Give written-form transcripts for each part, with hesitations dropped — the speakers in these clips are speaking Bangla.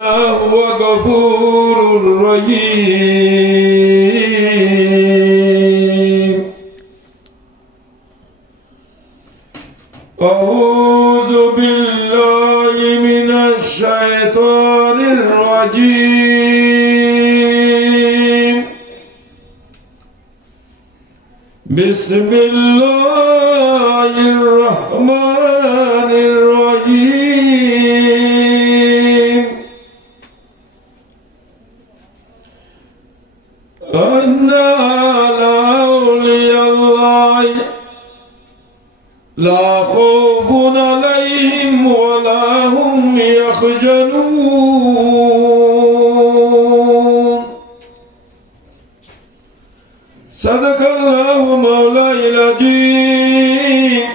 هو غفور رحيم. أعوذ بالله من الشيطان الرجيم. بسم الله الرحمن الرحيم. أن أولياء الله لا خوف عليهم ولا هم يحزنون. صدق الله مولاي العظيم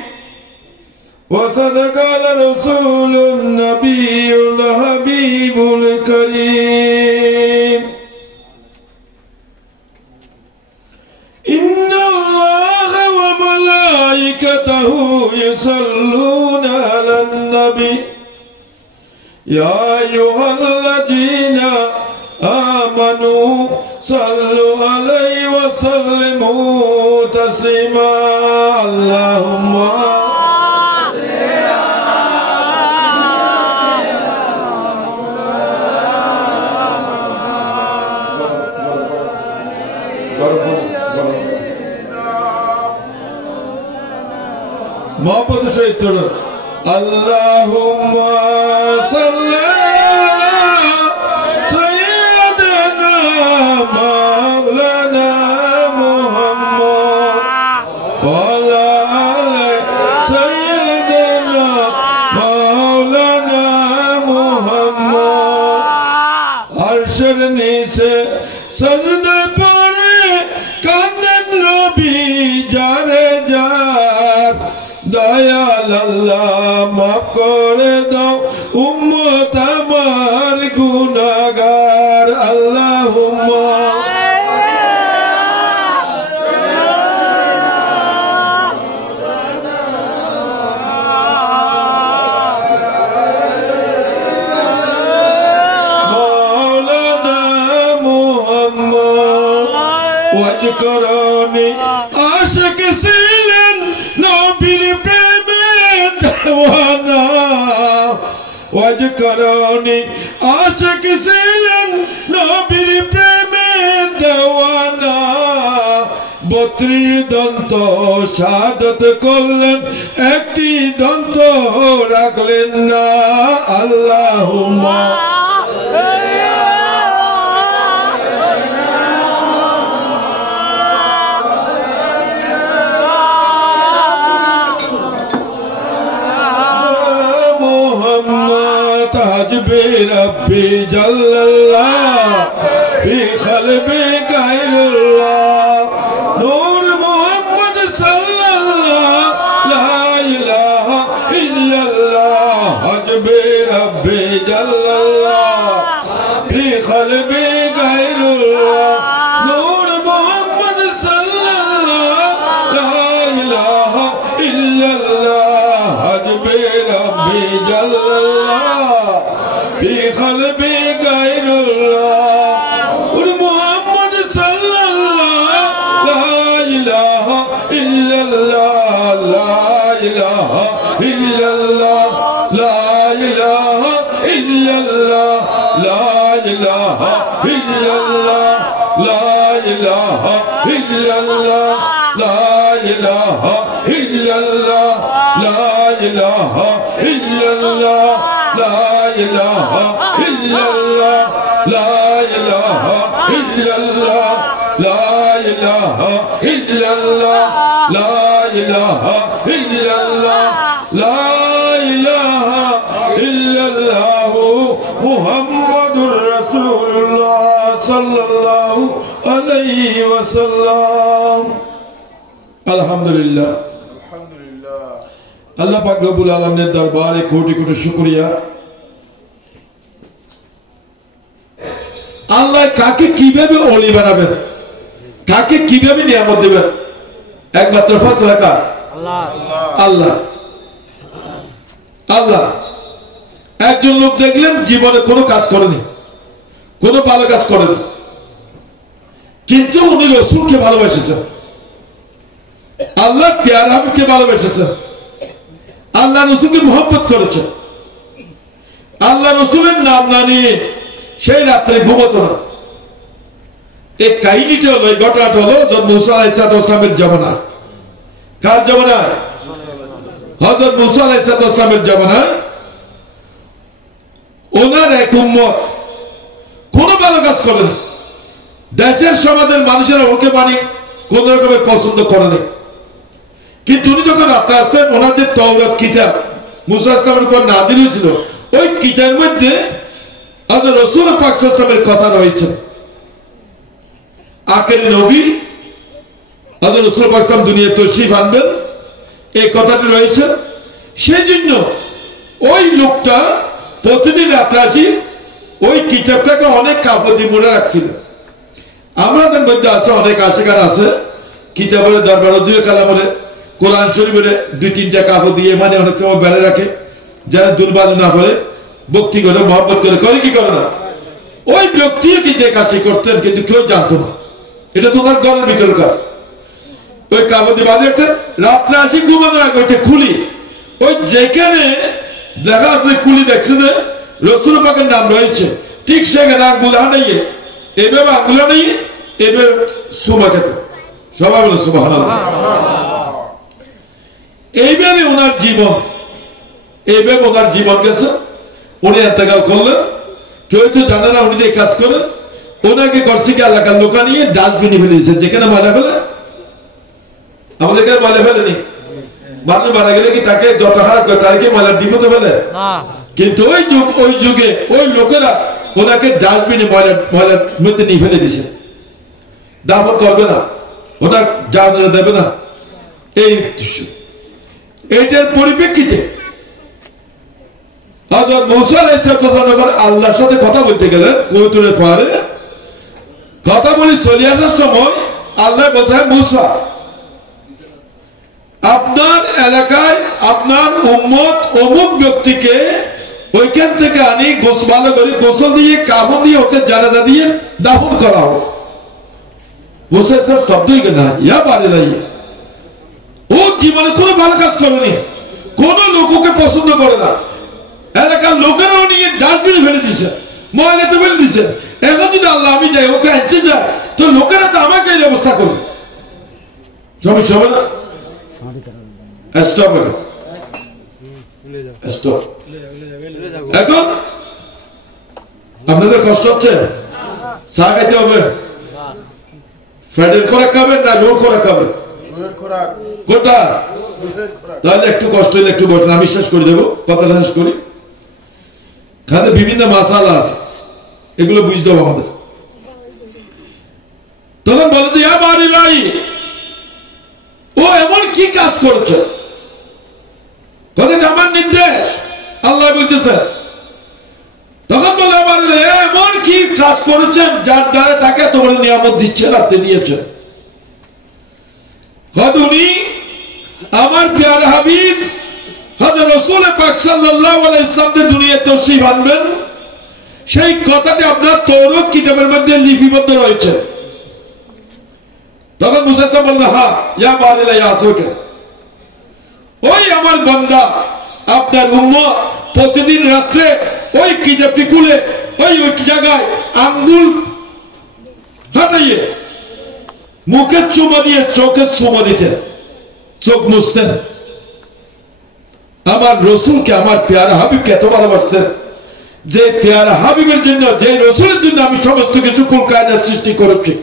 وصدق الرسول النبي الحبيب الكريم. إن الله وملائكته يصلون على النبي يا أيها الذين آمنوا صلوا عليه وسلموا تسليما. اللهم محبت شهيد اللهم صل على سيدنا مولانا محمد وعلى آل سيدنا مولانا محمد. عرشر नीचे सजदे पड़े कांदन नबी जारे जार. দয়াল আল্লাহ মাফ করে দাও উম্মত আমার গুনাহগার. আল্লাহুম্মা মাওলানা মুহাম্মদ ওয়াজকরনি আশিক ছিলেন নবীর প্রেমে দেওয়ানা. ওয়াজকরনি আশিক ছিলেন নবীর প্রেমে দেওয়ানা. 32 দন্ত শাহাদত করলেন একটি দন্ত রাখলেন না. আল্লাহুম্মা ربي جل الله في قلبي غير الله نور محمد صلى الله لا إله إلا الله. حجبي ربي جل الله في قلبي غير الله نور محمد صلى الله لا إله إلا الله. حجبي ربي جل الله في قلبي غير الله محمد صلى الله لا إله إلا الله لا إله إلا الله لا إله إلا الله لا إله إلا الله لا إله إلا الله لا إله إلا الله لا إله إلا الله لا إله إلا الله لا إله إلا الله لا إله إلا الله لا إله إلا الله لا إله إلا الله محمد رسول الله صلى الله عليه وسلم. الحمد لله আল্লাহ পাক রব্বুল আলামিনের দরবারে কোটি কোটি শুকরিয়া. আল্লাহ কাকে কিভাবে ওলি বানাবেন, কাকে কিভাবে নিয়ামত দিবেন, একমাত্র ফয়সালা কার? আল্লাহ। আল্লাহ একজন লোক দেখলেন জীবনে কোনো কাজ করেনি, কোনো ভালো কাজ করেনি, কিন্তু উনি রসুলকে ভালোবেসেছেন, আল্লাহ প্যারা হাবিবকে ভালোবেসেছেন, আল্লাহ রসুলকে মহব্বত করেছেন। আল্লাহ রসুলের নাম না নিয়ে সেই রাত্রে ঘুমতো না। এই কাহিনীটা হলো, এই ঘটনাটা হলো মুসা আলাইহিস সালামের জামানায়। কার জামানায়? হযরত মুসা আলাইহিস সালামের জামানায় ওনার এক উম্মত কোনো ভালো কাজ করেন, দেশের সমাজের মানুষেরা ওকে মানে কোন রকমের পছন্দ করেনি। কিন্তু উনি যখন রাত্রে আসতেন, ওনার যে তাওরাত কিতাব মুসা ইসলামের উপর নাযিল হয়েছিল, ওই কিতাবের মধ্যে হযরত রাসূল পাক সাল্লাল্লাহু আলাইহি ওয়াসাল্লামের কথা রয়েছে। আখেরি নবী হযরত রাসূল পাক সাল্লাল্লাহু দুনিয়া তশরীফ আনবেন, এই কথাটি রয়েছে। সেই জন্য ওই লোকটা প্রতিদিন রাত্রে আসি ওই কিতাবটাকে অনেক কাপড় দিয়ে মনে রাখছিল। আমাদের মধ্যে আছে অনেক আশিকার আছে কিতাবের দরবার জুয়ে কালামরে কোরআন শরীফের 2-3টা কাপড় দিয়ে মানে অনেক সময় বেড়ে রাখে, যারা দুর্বল না করে ভক্তি করে মহব্বত করে, করে কি করে না? ওই ব্যক্তিও কিন্তু কাজটি করতেন, কিন্তু কেউ জানতো না। এটা তো ওনার ঘরের ভিতরের কাজ। ওই কাপড় দিয়ে বাঁধে রাখতেন, রাত্রে আসি ঘুমানো আগে ওইটা খুলি, ওই যেখানে দেখা আছে খুলি দেখছে না রাসূল পাকের নাম রয়েছে, ঠিক সেখানে আঙ্গুল হাঁটাইয়ে এইভাবে আঙ্গুল হাঁটাইয়ে এইভাবে সুমা খেত। সবাই বলে সুবহানাল্লাহ। এইভাবে ওনার জীবন, এইভাবে ওনার জীবন গেছে। উনি ইন্তেকাল করলেন, কেউ তো জানে না উনি এই কাজ করেন। ওনাকে করছে কি এলাকার লোকা নিয়ে ডাস্টবিনে ফেলে দিয়েছে, যেখানে মারা ফেলে। আমাদের এখানে মারা ফেলেনি, মানুষ মারা গেলে কি তাকে যত হারাপ করে তাকে ময়লার ডিপোতে ফেলে? কিন্তু ওই যুগে ওই লোকেরা ওনাকে ডাস্টবিনে ময়লার মধ্যে নিয়ে ফেলে দিছে। দাফন করবে না, ওনার জানাজা দেবে না। এইটার পরিপ্রেক্ষিতে হযরত মুসা আলাইহিস সালাম আল্লাহর সাথে কথা বলতে গেলেন কৈতুরের পাহাড়ে। কথা বলে চলে আসার সময় আল্লাহ বলছেন, মুসা আপনার এলাকায় আপনার উম্মত অমুক ব্যক্তিকে ওইখান থেকে আনি ভালো করে গোসল দিয়ে কাফন দিয়ে ওকে জানাজা দিয়ে দাফন করা হোক। মুসা সব শব্দই না, ইয়া বাড়ি নাই। ও জীবনে কোনো ভালো কাজ করেনি, কোন লোক ওকে পছন্দ করে না। এলাকার লোকেরাও নিয়ে ডাস্টবিনে ফেলে দিছে, ময়লাতে ফেলে দিছে। এখন যদি আল্লাহ আমি যাই ওকে আনতে যাই, তো লোকেরা তো আমাকে এই ব্যবস্থা করবে। সমস্যা হবে না? এখন আপনাদের কষ্ট হচ্ছে, চা খাইতে হবে, ফ্যাটের খোরাক খাবেন না লোর খোরাক খাবেন? কোনটা? তাহলে একটু কষ্ট হলে একটু বসেন, আমি শেষ করে দেবো, কথাটা শেষ করি। খাতে বিভিন্ন মাসালা আছে, এগুলো বুঝতে হবে আমাদের। তখন বলে যে বাড়ি ভাই ও এমন কি কাজ করছে, আমার নির্দেশ আল্লাহ বলতেছে। তখন বলে এমন কি কাজ করেছেন যার দ্বারা তাকে তোমার নিয়ামত দিচ্ছে, রাখতে দিয়েছে। উনি আমার প্যারা হাবিব হযরত রাসূল পাক সাল্লাল্লাহু আলাইহি ওয়াসাল্লাম দুনিয়াতে তশরীফ আনবেন, সেই কথাটি আপনার তাওরাত কিতাবের মধ্যে লিপিবদ্ধ রয়েছে। তখন মুসা বললেন, হ্যাঁ ইয়া বারিলা ইয়া আসুকে, ওই আমার বান্দা আপনার উম্মত প্রতিদিন রাত্রে ওই কিতাবটি খুলে ওই জায়গায় আঙ্গুল হাঁটাইয়ে মুখে চুমা দিয়ে চোখে চুমা দিতেন, চোখ মুছতেন। আমার রসুলকে, আমার পেয়ারা হাবিবকে এত ভালোবাসতেন যে পেয়ারা হাবিবের জন্য, যে রসুলের জন্য আমি সমস্ত কিছু কুল কায়দা সৃষ্টি করেছি।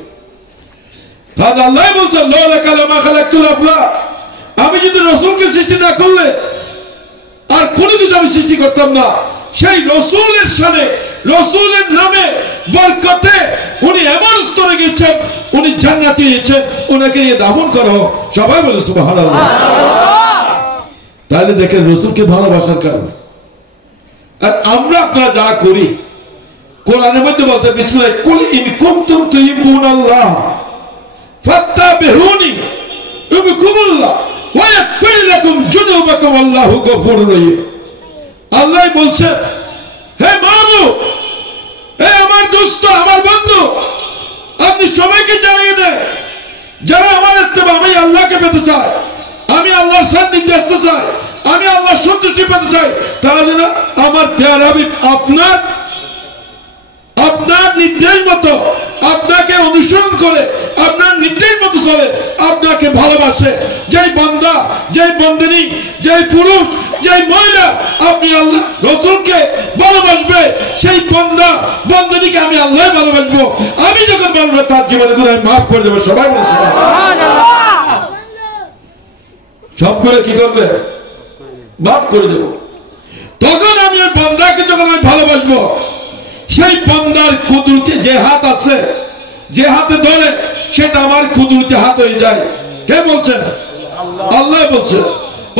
আল্লাহ বলছেন, আমি যদি রসুলকে সৃষ্টি না করলে আর কোনো কিছু আমি সৃষ্টি করতাম না। সেই রসুলের সাথে, রসুলের নামে বরকতে উনি এমন স্তরে গেছেন, উনি জান্নাতে গেছেন, ওনাকে নিয়ে দাফন করো। সবাই বলে সুবহানাল্লাহ। তাহলে দেখেন রসুলকে ভালোবাসার কারণে। আর আমরা আপনারা যারা করি, কোরআনের মধ্যে বলছে বিসমিল্লাহ, কুল ইন কুনতুম তুহিব্বুনাল্লাহ ফাত্তাবিউনি ইউহিব্বুকুমুল্লাহ ওয়া ইয়াগফির লাকুম যুনুবাকুম আল্লাহু গফুরুর রহিম। আল্লাহ বলছে হে মাহবুব, হে আমার দোস্ত, আমার বন্ধু, আপনি সবাইকে জানিয়ে দেন যারা আমার ইত্তেবা, আমি আল্লাহকে পেতে চাই, আমি আল্লাহর সান্নিধ্যে আসতে চাই, আমি আল্লাহর সন্তুষ্টি পেতে চাই, তারা যেন আমার প্যারা হাবিব আপনার নির্দেশ মতো, আপনাকে অনুসরণ করে, আপনার নির্দেশ মতো চলে, আপনাকে ভালোবাসে। যেই বান্দা, যেই বন্দিনী, যেই পুরুষ, যেই মহিলা আপনি আল্লাহ রাসূলকে ভালোবাসবে, সেই বান্দা বন্দিনীকে আমি আল্লাহ ভালোবাসবো। আমি যখন বলবো তার জীবনে গুনাহ মাফ করে দেবো। সবাই বলে সুবহানাল্লাহ। সব করে কি করবে? মাফ করে দেবো। তখন আমি ওই বান্দাকে যখন আমি ভালোবাসবো, সেই বান্দার কুদরতে যে হাত আছে, যে হাতে ধরে, সেটা আমার কুদরতে হাত হয়ে যায়। কে বলছেন? আল্লাহ বলছেন।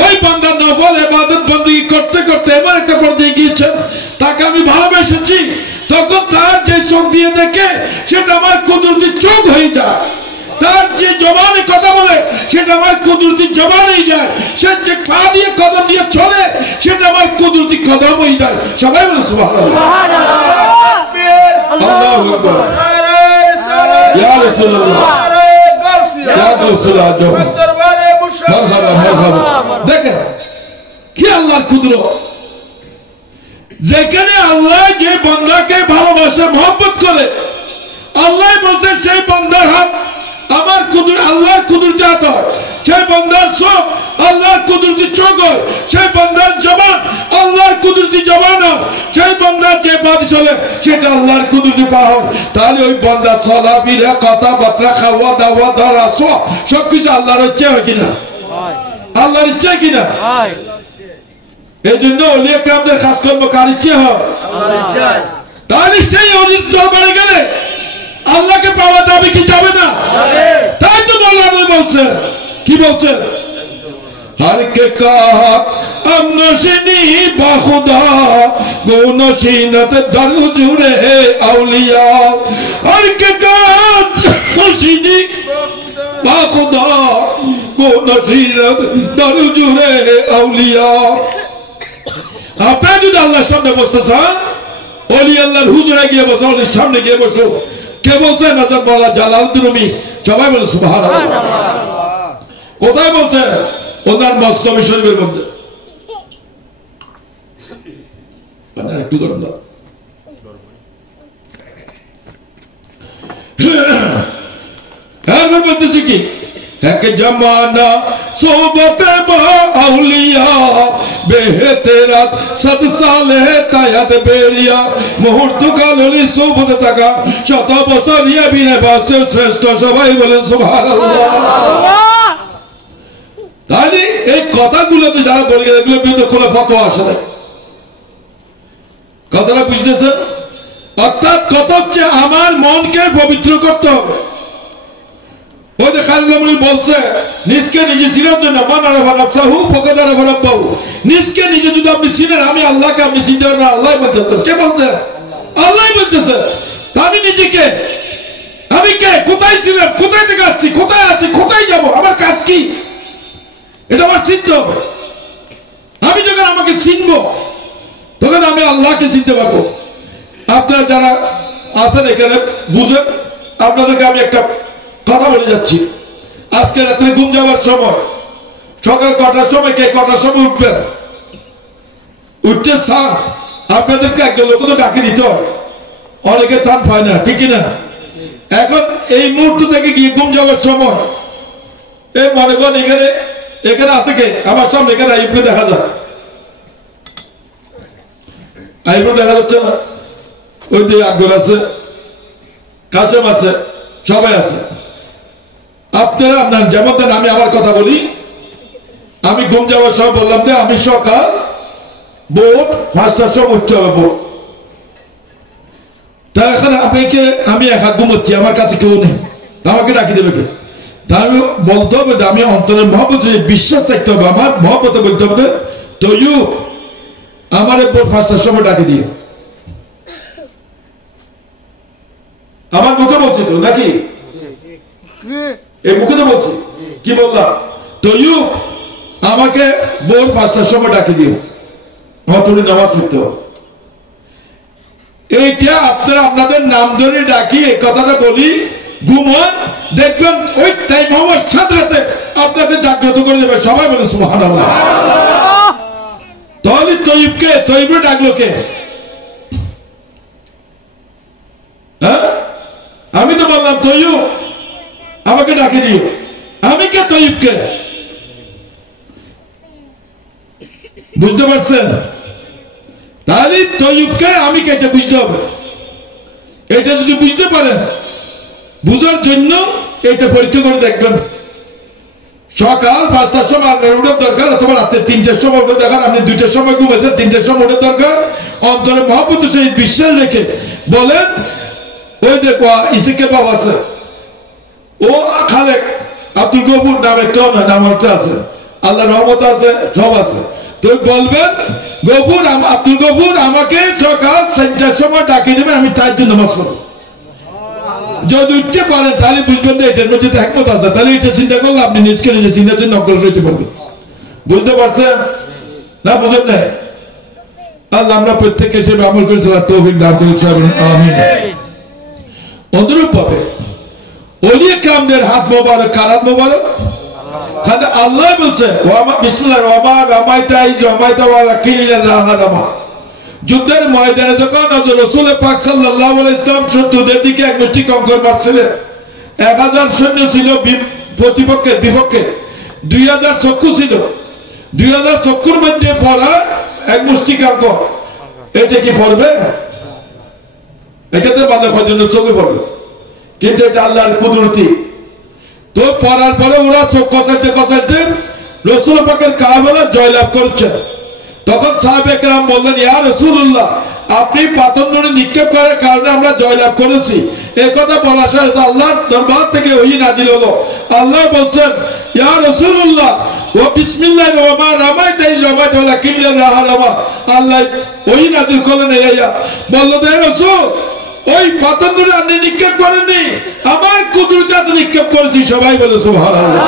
ওই বান্দা নফল ইবাদত বندگی করতে করতে এমন একটা পর্যায়ে গিয়েছেন, তাকে আমি ভালোবেসেছি, তখন তার যে চোখ দিয়ে দেখে সেটা আমার কুদরতি চোখ হয়ে যায়, তার যে জবানে কথা বলে সেটা আমার কুদরতি জবান হয়ে যায়, সে যে পা দিয়ে কদম দিয়ে চলে সেটা আমার কুদরতি কদম হয়ে যায়। সবাই বলে সুবহানাল্লাহ। আল্লাহু আকবার। ইয়া রাসূলুল্লাহ, ইয়া রাসূলুল্লাহ, মারহাবা মারহাবা। দেখেন কি আল্লাহর কুদরত। যেখানে আল্লাহ যে বান্দাকে ভালোবাসে, মহব্বত করে, আল্লাহ বলছে সেই বান্দার হাত আমার কুদরত, আল্লাহর কুদরতি হাত হয়, সেই বান্দার চোখ আল্লাহর কুদরতি চোখ হয়, সেই বান্দার জবান আল্লাহর কুদরতি জবান হয়, সেই বান্দার যে পা চলে সেটা আল্লাহর কুদরতি পা হয়। তাহলে ওই বান্দা চলাফেরা, কথাবার্তা, খাওয়া দাওয়া, ধরা সবকিছু আল্লাহর ইচ্ছে হয় কিনা? আল্লাহর ইচ্ছে কিনা? এই জন্য ওলিয়া কেরামদের খাস কর্ম কার ইচ্ছে হয়? তাহলে সেই অলির দরবারে গেলে আল্লাহকে পাওয়া যাবে কি যাবে না? তাই তো আল্লাহ বলছেন, কি বলছেন? हर के कहा अमनशिनी बाखुदा गुनशीनत दर जुड़े औलिया हर के कहा अमनशिनी बाखुदा गुनशीनत दर जुड़े औलिया। আপনারা যদি আল্লাহর সামনে বসতে চান, ওলি আল্লাহর হুজুরে গিয়ে বসো, ওলির সামনে গিয়ে বসো। কে বলছেন? Hazrat Maulana Jalaluddin Rumi. সবাই বলে সুবহানাল্লাহ। কোথায় বলছেন? ওনার মসনবী শরীফের মধ্যে। একটু গরম দাও। এরপর বলতেছি কি, এক জমানা সোবত বা আউলিয়া বেহেতেরাত সদ সালে তায়াত বেরিয়া মুহূর্ত কাললি সোবত থাকা শত বছর ইয়া বিনে বাসে শ্রেষ্ঠ। সবাই বলেন সুবহানাল্লাহ। তাহলে এই কথাগুলো যারা বলে এগুলো বিরুদ্ধে কোনো ফতোয়া আসে না। কথাটা বুঝতেছেন? অর্থাৎ কথা হচ্ছে আমার মনকে পবিত্র করতে হবে। ওই যে খালিদ বলছে নিজকে নিজে চিনার জন্য মান আরাফা নাফসাহু ফাকাদ আরাফা রাব্বাহু। নিজকে নিজে যদি আপনি চিনেন, আমি আল্লাহকে আপনি চিনতে পারবেন। আল্লাহ বলতেছে। কে বলছে? আল্লাহ বলতেছে। আমি নিজেকে, আমি কে, কোথায় ছিলাম, কোথায় থেকে আসছি, কোথায় আছি, কোথায় যাব, আমার কাজ কি, এটা আমার চিনতে হবে। আমি যখন আমাকে চিনবো তখন আমি আল্লাহকে চিনতে পারবো। আপনারা যারা আছেন এখানে বুঝেন, আপনাদেরকে আমি একটা কথা বলে যাচ্ছি। আজকে রাত্রে ঘুম যাওয়ার সময় সকাল কটার সময়, কে কটার সময় উঠবেন? উঠতে চান, আপনাদেরকে একজন লোক তো ডাকে দিতে হয়, অনেকে টান পায় না, ঠিক না? এখন এই মুহূর্ত থেকে গিয়ে ঘুম যাওয়ার সময় এই মনে করেন এখানে আছে কে? আমার সামনে এখানে আইবকে দেখা যায়, আইবকে দেখা যাচ্ছে না? ওই যে আকবর আছে, কাসেম আছে, সবাই আছে। আপনারা আপনার যেমন দেন, আমি আমার কথা বলি। আমি ঘুম যাওয়ার সময় বললাম যে আমি সকাল ভোর 5টার সময় উঠতে হবে ভোর। তা এখন আমি একা ঘুমোচ্ছি, আমার কাছে কেউ নেই, আমাকে ডাকি দেবে কে? তা আমি বলতে হবে যে আমি অন্তরের মহব্বত, বিশ্বাস থাকতে হবে, আমার মহব্বতে বলতে হবে তো ইউ আমার ভোর 5টার সময় ডাকি দিয়ে। আমার মুখে বলছি তো নাকি? এই মুখে তো বলছি। কি বললাম? তো ইউ আমাকে ভোর 5টার সময় ডাকি দিও, আমার তুমি নামাজ পড়তে হবে। এইটা আপনারা আপনাদের নাম ধরে ডাকি এই কথাটা বলি, ঘুমান, দেখবেন ওই টাইম হওয়ার সাথে সাথে আপনাকে জাগ্রত করে দেবে। সবাই বলে সুবহানাল্লাহ। তাহলে তৈয়বকে, তৈয়ব ডাকলো কে? হ্যাঁ, আমি তো বললাম তৈয়ব আমাকে ডাকে দিও, আমি কে? তৈয়বকে। বুঝতে পারছেন? তাহলে তৈয়বকে আমি কে, এটা বুঝতে হবে। এটা যদি বুঝতে পারেন, বুঝার জন্য এটা পরীক্ষা করে দেখবেন। সকাল 5টার সময় আপনার উঠার দরকার, অথবা রাত্রে 3টার সময় উঠে দেখান। আপনি 2টার সময় ঘুমেছেন, 3টার সময় উঠে দরকার। অন্তরে মহব্বত সেই বিশ্বাস রেখে বলেন, ওই দেখো ইসিকে বাবা আছে, ও খালেক আব্দুল গফুর নামে কেউ না, নাম একটা আছে, আল্লাহ রহমত আছে, সব আছে। তো বলবেন গফুর, আব্দুল গফুর আমাকে সকাল 4টার সময় ডাকিয়ে দেবেন, আমি তাহাজ্জুদ নামাজ পড়ব। যদি উঠতে পারেন তাহলে বুঝবেন যে এটার মধ্যে একমত আছে। তাহলে এটা চিন্তা করলে আপনি নিজকে নিজে চিন্তা চিন্তা অগ্রসর হইতে পারবেন। বুঝতে পারছেন না? বুঝেন না? আল্লাহ আমরা প্রত্যেক হিসেবে আমল করেছি, তৌফিক দান করুন। আমিন। অনুরূপ ভাবে ওলিয়ে কামদের হাত মোবারক, কারাত মোবারক। তাহলে আল্লাহ বলছে বিসমিল্লাহির রহমানির রহিম। যুদ্ধের ময়দানে যখন রাসূল পাক সাল্লাল্লাহু আলাইহি ওয়াসাল্লাম শত্রুদের দিকে এক মুষ্টি কঙ্কর মারছিলেন, 1000 সৈন্য ছিল প্রতিপক্ষের বিপক্ষে, 2000 চক্ষু ছিল। 2000 চক্ষুর মধ্যে পড়া এক মুষ্টি কঙ্কর, এটা কি পড়বে? এটাতে বাধা খজনের চোখে পড়বে, কিন্তু এটা আল্লাহর কুদরতি। তো পড়ার পরে ওরা চোখ কচাইতে কচাইতে রাসূল পাকের কাফেলা জয়লাভ করছে। তখন সাহাবে কেরাম বললেন, ইয়া রাসূলুল্লাহ, আপনি পাথর নড়ে নিক্ষেপ করার কারণে আমরা জয়লাভ করেছি। এই কথা বলার সাথে আল্লাহর দরবার থেকে ওহী নাজিল হলো। আল্লাহ বলছেন, ইয়া রাসূলুল্লাহ, ও বিসমিল্লাহির রহমানির রহিম। আল্লাহ ওহী নাজিল করলেন। বলল, হে রাসূল, ওই পাথর নড়ে আপনি নিক্ষেপ করেননি, আমার কুদরতে আপনি নিক্ষেপ করেছি। সবাই বলে সুবহানাল্লাহ।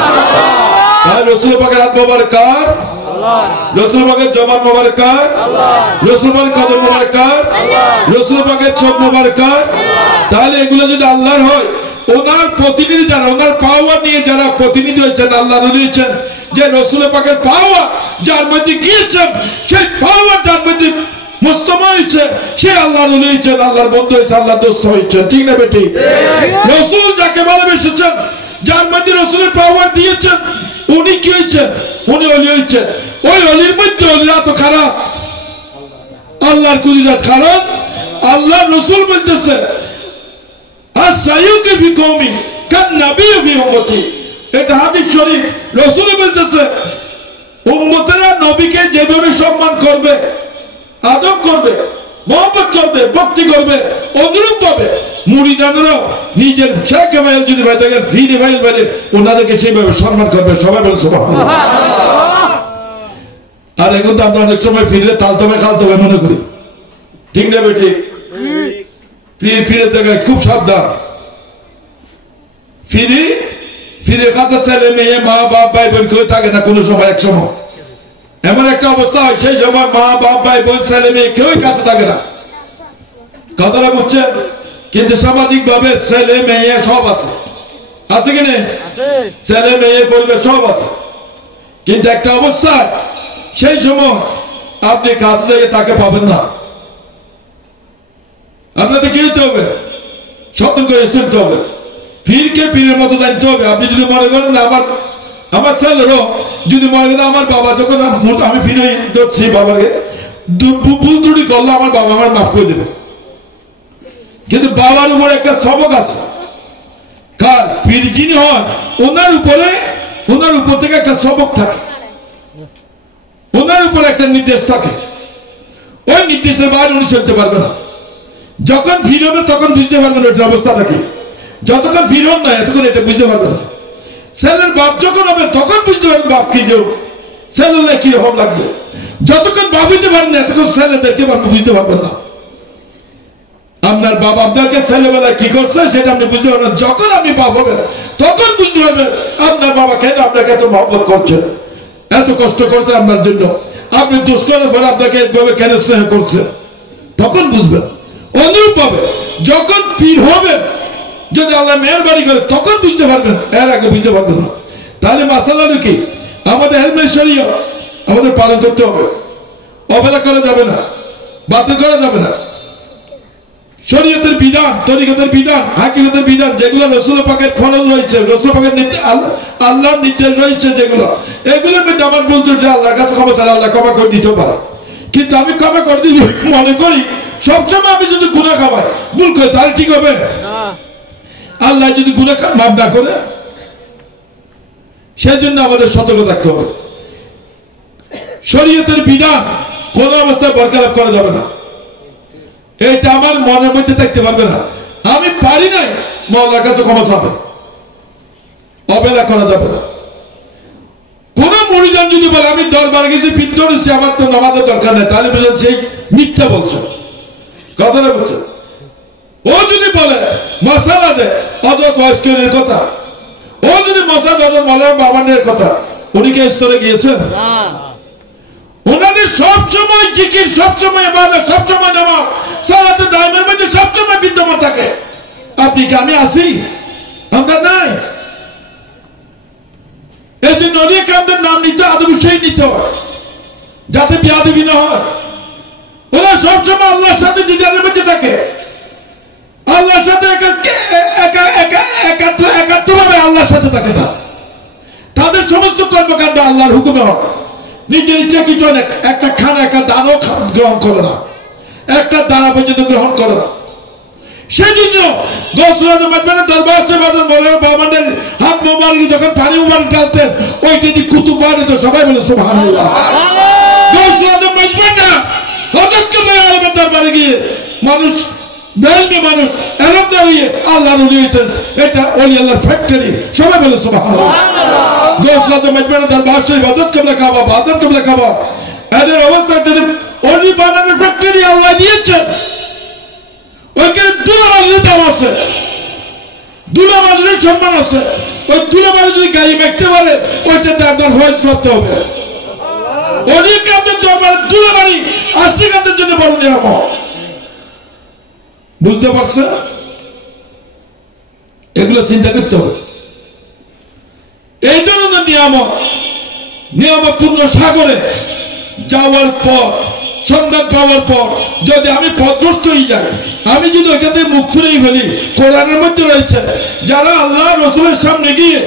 তাই রাসূল পাকের হাত মোবারক কার? রাসূল পাকের জবান মোবারক কার? রাসূল পাকের কদম মোবারক কার? রাসূল পাকের চোখ মোবারক কার? তাহলে এগুলো যদি আল্লাহর হয়, ওনার প্রতিনিধি যারা, ওনার পাওয়ার নিয়ে যারা প্রতিনিধি হয়েছেন, আল্লাহ হয়েছেন, যে রাসূল পাকের পাওয়ার যার মধ্যে গিয়েছেন, সেই পাওয়ার যার মধ্যে মুস্তফা হয়েছে, সে আল্লাহ হয়েছেন, আল্লাহর বন্ধু হয়েছে, আল্লাহ দোস্ত হয়েছেন। ঠিক না বেটি? রাসূল যাকে ভালোবেসেছেন, যার মধ্যে রাসূলের পাওয়ার দিয়েছেন, উনি কি হয়েছেন? উনি ওলি হয়েছেন। ওই অলির মধ্যে অলিরা তো খারাপ, আল্লাহর কুদরত খারাপ। আল্লাহ রাসূল বলতেছে, আসাইয়ুকে ফি কওমি কান নাবিয়্যু ফি উম্মতি। এটা হাদিস শরীফ। রাসূল বলতেছে, উম্মতেরা নবীকে যেভাবে সম্মান করবে, আদব করবে, মহব্বত করবে, ভক্তি করবে, অনুরূপ ভাবে মুরিদানরাও নিজের শেখ ভাইয়ের যদি ভাই থাকে, ফিরে ভাই ভাইলে ওনাদেরকে সেইভাবে সম্মান করবে। সবাই বলে সুবহানাল্লাহ। আর এখন তো আমরা অনেক সময় ফিরে তালতবে খালতবে মনে করি। ঠিক না বেটি? ফিরে জায়গায় খুব সাবধান। ফিরে কাছে ছেলে মেয়ে, মা বাপ, ভাই বোন কেউ থাকে না কোনো সময়। এক সময় এমন একটা অবস্থা হয়, সেই সময় মা বাপ, ভাই বোন, ছেলে মেয়ে কেউই কাছে থাকে না। কথাটা বুঝছেন? কিন্তু সামাজিক ভাবে ছেলে মেয়ে সব আছে, আছে কিনা? ছেলে মেয়ে বলবে সব আছে। কিন্তু একটা অবস্থা, সেই সময় আপনি কাছে থেকে তাকে পাবেন না। আপনাদের কি হতে হবে? সতর্ক হয়ে চলতে হবে। পীরকে পীরের মতো জানতে হবে। আপনি যদি মনে করেন না, আমার ছেলেরও যদি মনে করেন আমার বাবা যখন আমি ফিরে ধরছি, বাবাকে ভুল ত্রুটি করলে আমার বাবা আমার মাফ করে দেবে। কিন্তু বাবার উপরে একটা সবক আছে। কার? পীর যিনি হন, ওনার উপর থেকে একটা সবক থাকে, ওনার উপর একটা নির্দেশ থাকে। ওই নির্দেশের বাইরে উনি চলতে পারবে না। যখন ফির হবে তখন বুঝতে পারবেন ওইটার অবস্থাটা কি। যতক্ষণ ফির হন না, এতক্ষণ এটা বুঝতে পারবে না। ছেলের বাপ যখন হবে তখন বুঝতে পারবেন বাপ কি দেব, ছেলেরা কিরকম লাগবে। যতক্ষণ বাপ হইতে পারেন না, এতক্ষণ ছেলেদেরকে বুঝতে পারবেন না। আপনার বাবা আপনাকে ছেলেবেলায় কি করছে সেটা আপনি বুঝতে পারবেন। যখন আপনি বাপ হবেন তখন বুঝতে পারবেন আপনার বাবা কেন আপনাকে এত মহব্বত করছে, এত কষ্ট করছে আপনার জন্য। আপনি দুষ্কর্মের পরে আপনাকে এইভাবে কেন স্নেহ করছে, তখন বুঝবেন। অনুরূপ ভাবে যখন পীর হবেন, যদি আল্লাহ মেহেরবানি করে তখন বুঝতে পারবেন, এর আগে বুঝতে পারবেন না। তাহলে মাসালা কি আমাদের হেলমেট শরীয়ত আমাদের পালন করতে হবে, অবহেলা করা যাবে না, বাতিল করা যাবে না। শরীয়তের বিধান, তরিকতের বিধান, হাকিকতের বিধান যেগুলো রাসূল পাকের ফরজ রয়েছে, রাসূল পাকের আল্লাহর নির্দেশ রয়েছে যেগুলো, এগুলোর মধ্যে আমার বলতে আল্লাহর কাছে ক্ষমা চাইলে আল্লাহ ক্ষমা করে দিতে পারে। কিন্তু আমি ক্ষমা করে দিই মনে করি সবসময় আমি যদি গুনাহ খাবাই ভুল করি তাহলে ঠিক হবে? আল্লাহ যদি গুনাহ মাফ না করে, সেই জন্য আমাদের সতর্ক থাকতে হবে। শরীয়তের বিধান কোন অবস্থায় বরকরার করা যাবে না, এটা আমার মনের মধ্যে থাকতে পারবে না। আমি পারি নাই, মওলার কাছে ক্ষমা চাবে, অবহেলা করা যাবে না। কোন মুরিদান যদি বলে আমি দরবারে গেছি পিঠ ধরেছি, আমার তো নামাজের দরকার নেই, তাহলে বুঝলেন সেই মিথ্যা বলছে, কথাটা বলছে। ও যদি বলে মশালা দেয় অজর বয়স্কের কথা, ও যদি মশাল অজর মলার বাবানের কথা, উনি কে স্তরে গিয়েছেন? ওনাদের সবসময় জিকির, সবসময় ইবাদত, সবসময় নামাজ, সালাতে দায়মের মধ্যে সবসময় বিদ্যমান থাকে। আপনি কি আমি আসি? আমরা নাই। এই জন্য অনেক আমাদের নাম নিতে আদবশ্যই নিতে হয়, যাতে বিয়াদবি না হয়। ওরা সবসময় আল্লাহর সাথে দিদারের মধ্যে থাকে, আল্লাহর সাথে একাত্মভাবে আল্লাহর সাথে থাকে। তাদের সমস্ত কর্মকাণ্ড আল্লাহর হুকুমে হয়। নিজের ইচ্ছা কিছু একটা খান, একটা দানও গ্রহণ করে না, একটা দানা পর্যন্ত গ্রহণ করে না। সেই জন্য হাত মোবারক যখন পানি মোবারক ডালতেন, ওইটা দিয়ে কুতুব বাড়িত, সবাই বলে সুবহানাল্লাহ। দরবারে গিয়ে মানুষ মানুষ এরকম দাঁড়িয়ে আল্লাহ হয়েছেন, এটা ওলি আল্লাহর ফ্যাক্টরি, সবাই বলে সুবহানাল্লাহ। এদের অবস্থা ওলি বানানোর ফ্যাক্টরি আল্লাহ দিয়েছেন। ওইখানে দুলাবালির দাম আছে, দুলাবালির সম্মান আছে। ওই দুলাবালি যদি গাড়ি মারতে পারে, ওইটাতে আপনার ভয়েস প্রাপ্ত হবে। অনেক আপনার দরবারে দুলাবালি আস্তিকাদের জন্য বড় নিয়ামত, বুঝতে পারছে? এগুলো চিন্তা করতে হবে। এই ধরনের নিয়ামত পূর্ণ সাগরে যাওয়ার পর, সন্ধান পাওয়ার পর যদি আমি পথভ্রষ্ট হয়ে যাই, আমি যদি ওইখান থেকে মুখ ফিরেই ফেলি, কোরআনের মধ্যে রয়েছে যারা আল্লাহ রসুলের সামনে গিয়ে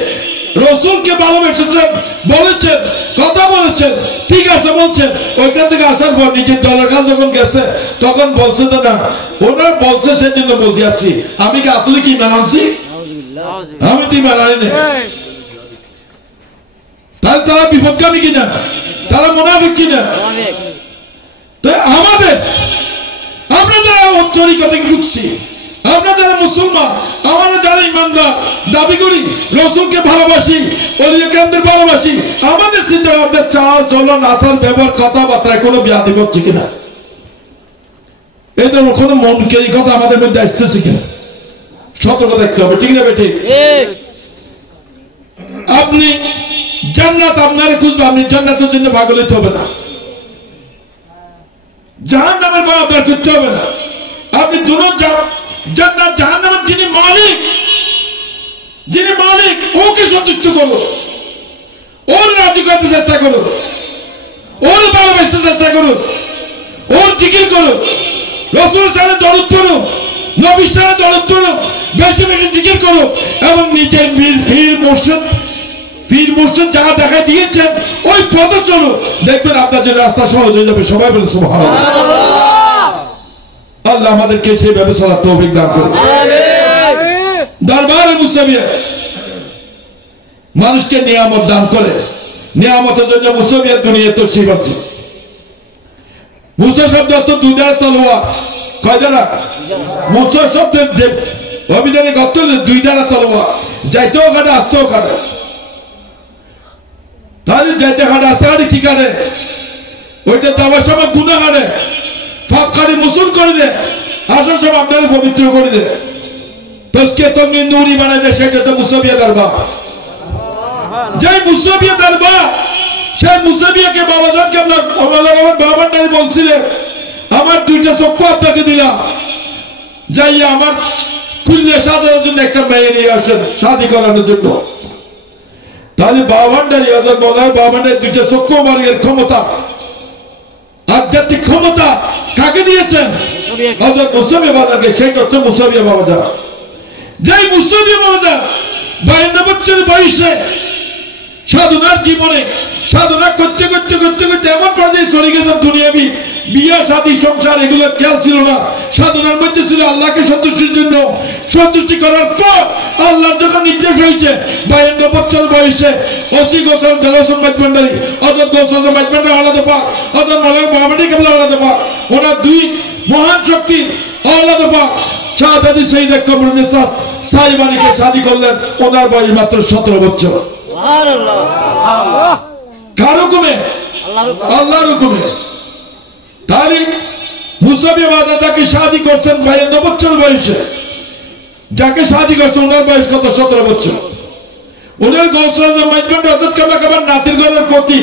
রসুলকে ভালোবেসেছেন, বলেছেন, কথা বলেছেন, ঠিক আছে বলছেন, ওইখান থেকে আসার পর নিজের দলের কাছে যখন গেছে তখন বলছে না, ওনার বলছে সেজন্য বলছি আছি। আমি কি আসলে কি মানাচ্ছি? আমি কি মানাই না? তাহলে তারা বিপদগামী কিনা, তারা মুনাফিক কিনা? আমাদের আমরা যারা তরিকতে ঢুকছি, আমরা যারা মুসলমান, আমরা যারা ইমানদার দাবি করি, রসুলকে ভালোবাসি, ওলিয়ে কেরামদের ভালোবাসি, আমাদের চিন্তা ভাবনা, চাল চলন, আচার ব্যবহার, কথাবার্তায় কোনো বিয়াদি করছে কিনা, এদের কোনো মনকেরি কথা আমাদের মধ্যে আসতেছে কিনা, সতর্ক দেখতে হবে। ঠিক না বেঠিক? আপনি জান্নাত আপনারে খুঁজবে, আপনি জান্নাতের জন্য পাগল হইতে হবে না, জাহান্নামের ভয় আপনার করতে হবে না। আপনি দুটো জান্নাত জাহান্নামের যিনি মালিক, ওকে সন্তুষ্ট করো, ওর রাজি করতে চেষ্টা করো, ওর ভালোবাসতে চেষ্টা করো, ওর জিকির করো, রসুলের সামনে দরুদ পড়ো, নবীর সামনে দরুদ পড়ো, বেশি বেশি জিকির করো, এবং নিজের পীর মুর্শিদ যারা দেখা দিয়েছেন ওই পথে চলো, দেখবেন আপনার জন্য রাস্তা সহজ হয়ে যাবে। সবাই বলে সুবহানাল্লাহ। আল্লাহ আমাদেরকে সেই ব্যবস্থা তৌফিক দান করুন। দরবারে মুসাবিয়া মানুষকে নিয়ামত দান করে, নিয়ামতের জন্য মুসাবিয়া দুনিয়া তশরিফ আছে। মুসা শব্দ অর্থ দুই দ্বারা তলোয়ার, কয় দ্বারা? মুসা শব্দের অভিধানিক অর্থ দুই দ্বারা তলোয়ার, যাইতেও কাটে, আসতেও কাটে। তাহলে যাইতে কাটে, আসতে কাটে, কি কাটে? ওইটা যাওয়ার সময় গুনাহ কাটে, ফাঁক কাটে, মুসুল করে দে, আসার সময় আপনাদের পবিত্র করে দে, তসকে তঙ্গে নুরি বানাই দেয়, সেটা তো মুসাবিয়া দরবার। যে মুসাবিয়া দরবার, সেই মুসাবিয়াকে বাবাজানকে বাবার বলছিলেন, আমার দুইটা চক্ষু আপনাকে দিলাম, যাই আমার খুললে সাজানোর জন্য একটা মেয়ে নিয়ে আসেন শাদী করানোর জন্য। তাহলে বাবান্ডারি মনে হয় বাবান্ডারি দুইটা চক্ষু মার্গের ক্ষমতা, আধ্যাত্মিক ক্ষমতা কাকে দিয়েছেন? হযরত মুসাবিয়া বাবাকে। সেইটা হচ্ছে মুসাবিয়া বাবা। যেই মুসাবিয়া বাবা 52 বছর বয়সে সাধনার জীবনে সাধনা করতে করতে করতে করতে এমন পর্যায়ে চলে গেছেন, দুনিয়াবি বিয়ে শাদী সংসার এগুলো খেয়াল ছিল না, সাধনার মধ্যে ছিল আল্লাহকে সন্তুষ্টির জন্য। সন্তুষ্টি করার পর আল্লাহর যখন নির্দেশ হয়েছে 52 বছর বয়সে ওসি গোসল দেলসন মাইজভান্ডারি অর্থাৎ গোসল মাইজভান্ডারি আলাদা পাক অর্থাৎ মৌলানা মোহাম্মদী কেবলা আলাদা পাক, ওনার দুই মহান শক্তি আলাদা পাক শাহজাদি সৈয়দ কমরুন্নেসা সাহিবানীকে শাদী করলেন। ওনার বয়স মাত্র 17 বছর। কার হুকুমে? আল্লাহর হুকুমে। তাহলে মুসাবিয়া বাবা যাকে শাদী করছেন 52 বছর বয়সে, যাকে শাদী করছেন ওনার বয়স কত? 17 বছর। ওনার গৌসল মাইজভান্ডারি অর্থাৎ কেবলা কেবল নাতির ঘরের প্রতি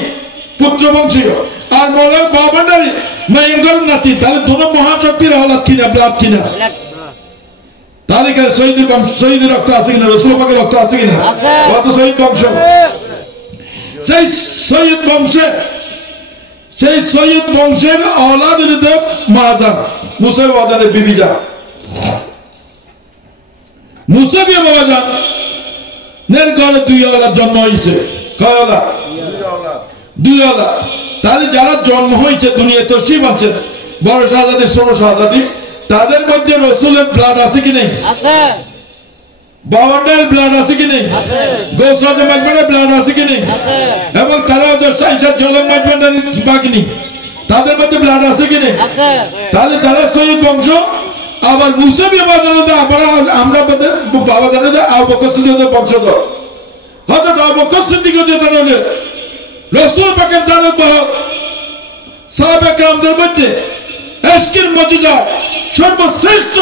পুত্র বংশীয়, আর মৌলানা বাবান্ডারি মায়ের ঘরের নাতি। তাহলে দুটো মহাশক্তির আওলাদ কিনা, ব্লাড কিনা? তাহলে শহীদের বংশ, শহীদের রক্ত আছে কিনা? রাসূল পাকের রক্ত আছে কিনা? কত শহীদ বংশ। সেই শহীদ বংশে, সেই শহীদ বংশের আওলাদ হলো মাজান মুসাবিয়া বাবাদের বিবি জান। মুসাবিয়া বাবা জান নের ঘরে 2 আওলাদ জন্ম হয়েছে। কয় আওলাদ? 2 আওলাদ। তাহলে যারা জন্ম হয়েছে দুনিয়া তশরিফ আনছে, বড় শাহজাদি ছোট শাহজাদি, তাদের মধ্যে রাসূলের ব্লাড আছে কি নেই? আছে। বাবান্ডারির ব্লাড আছে কি নেই? আছে। গৌসল মাইজভান্ডারির ব্লাড আছে কি নেই? আছে। এবং তারা সাইনসাদ জলম মাইজভান্ডারির বাকি নেই, তাদের মধ্যে ব্লাড আছে কি নেই? আছে। তাহলে তারা শহীদ বংশ। আবার মুসাবিয়া বাবা আমরা বাবা জানে আবু বকর সিদ্দিকের বংশধর। হযরত আবু বকর সিদ্দিক রাদিয়াল্লাহু রাসূল পাকের জানাত বাহক সাহাবায়ে কেরামদের মধ্যে ইশকের মজিদা সর্বশ্রেষ্ঠ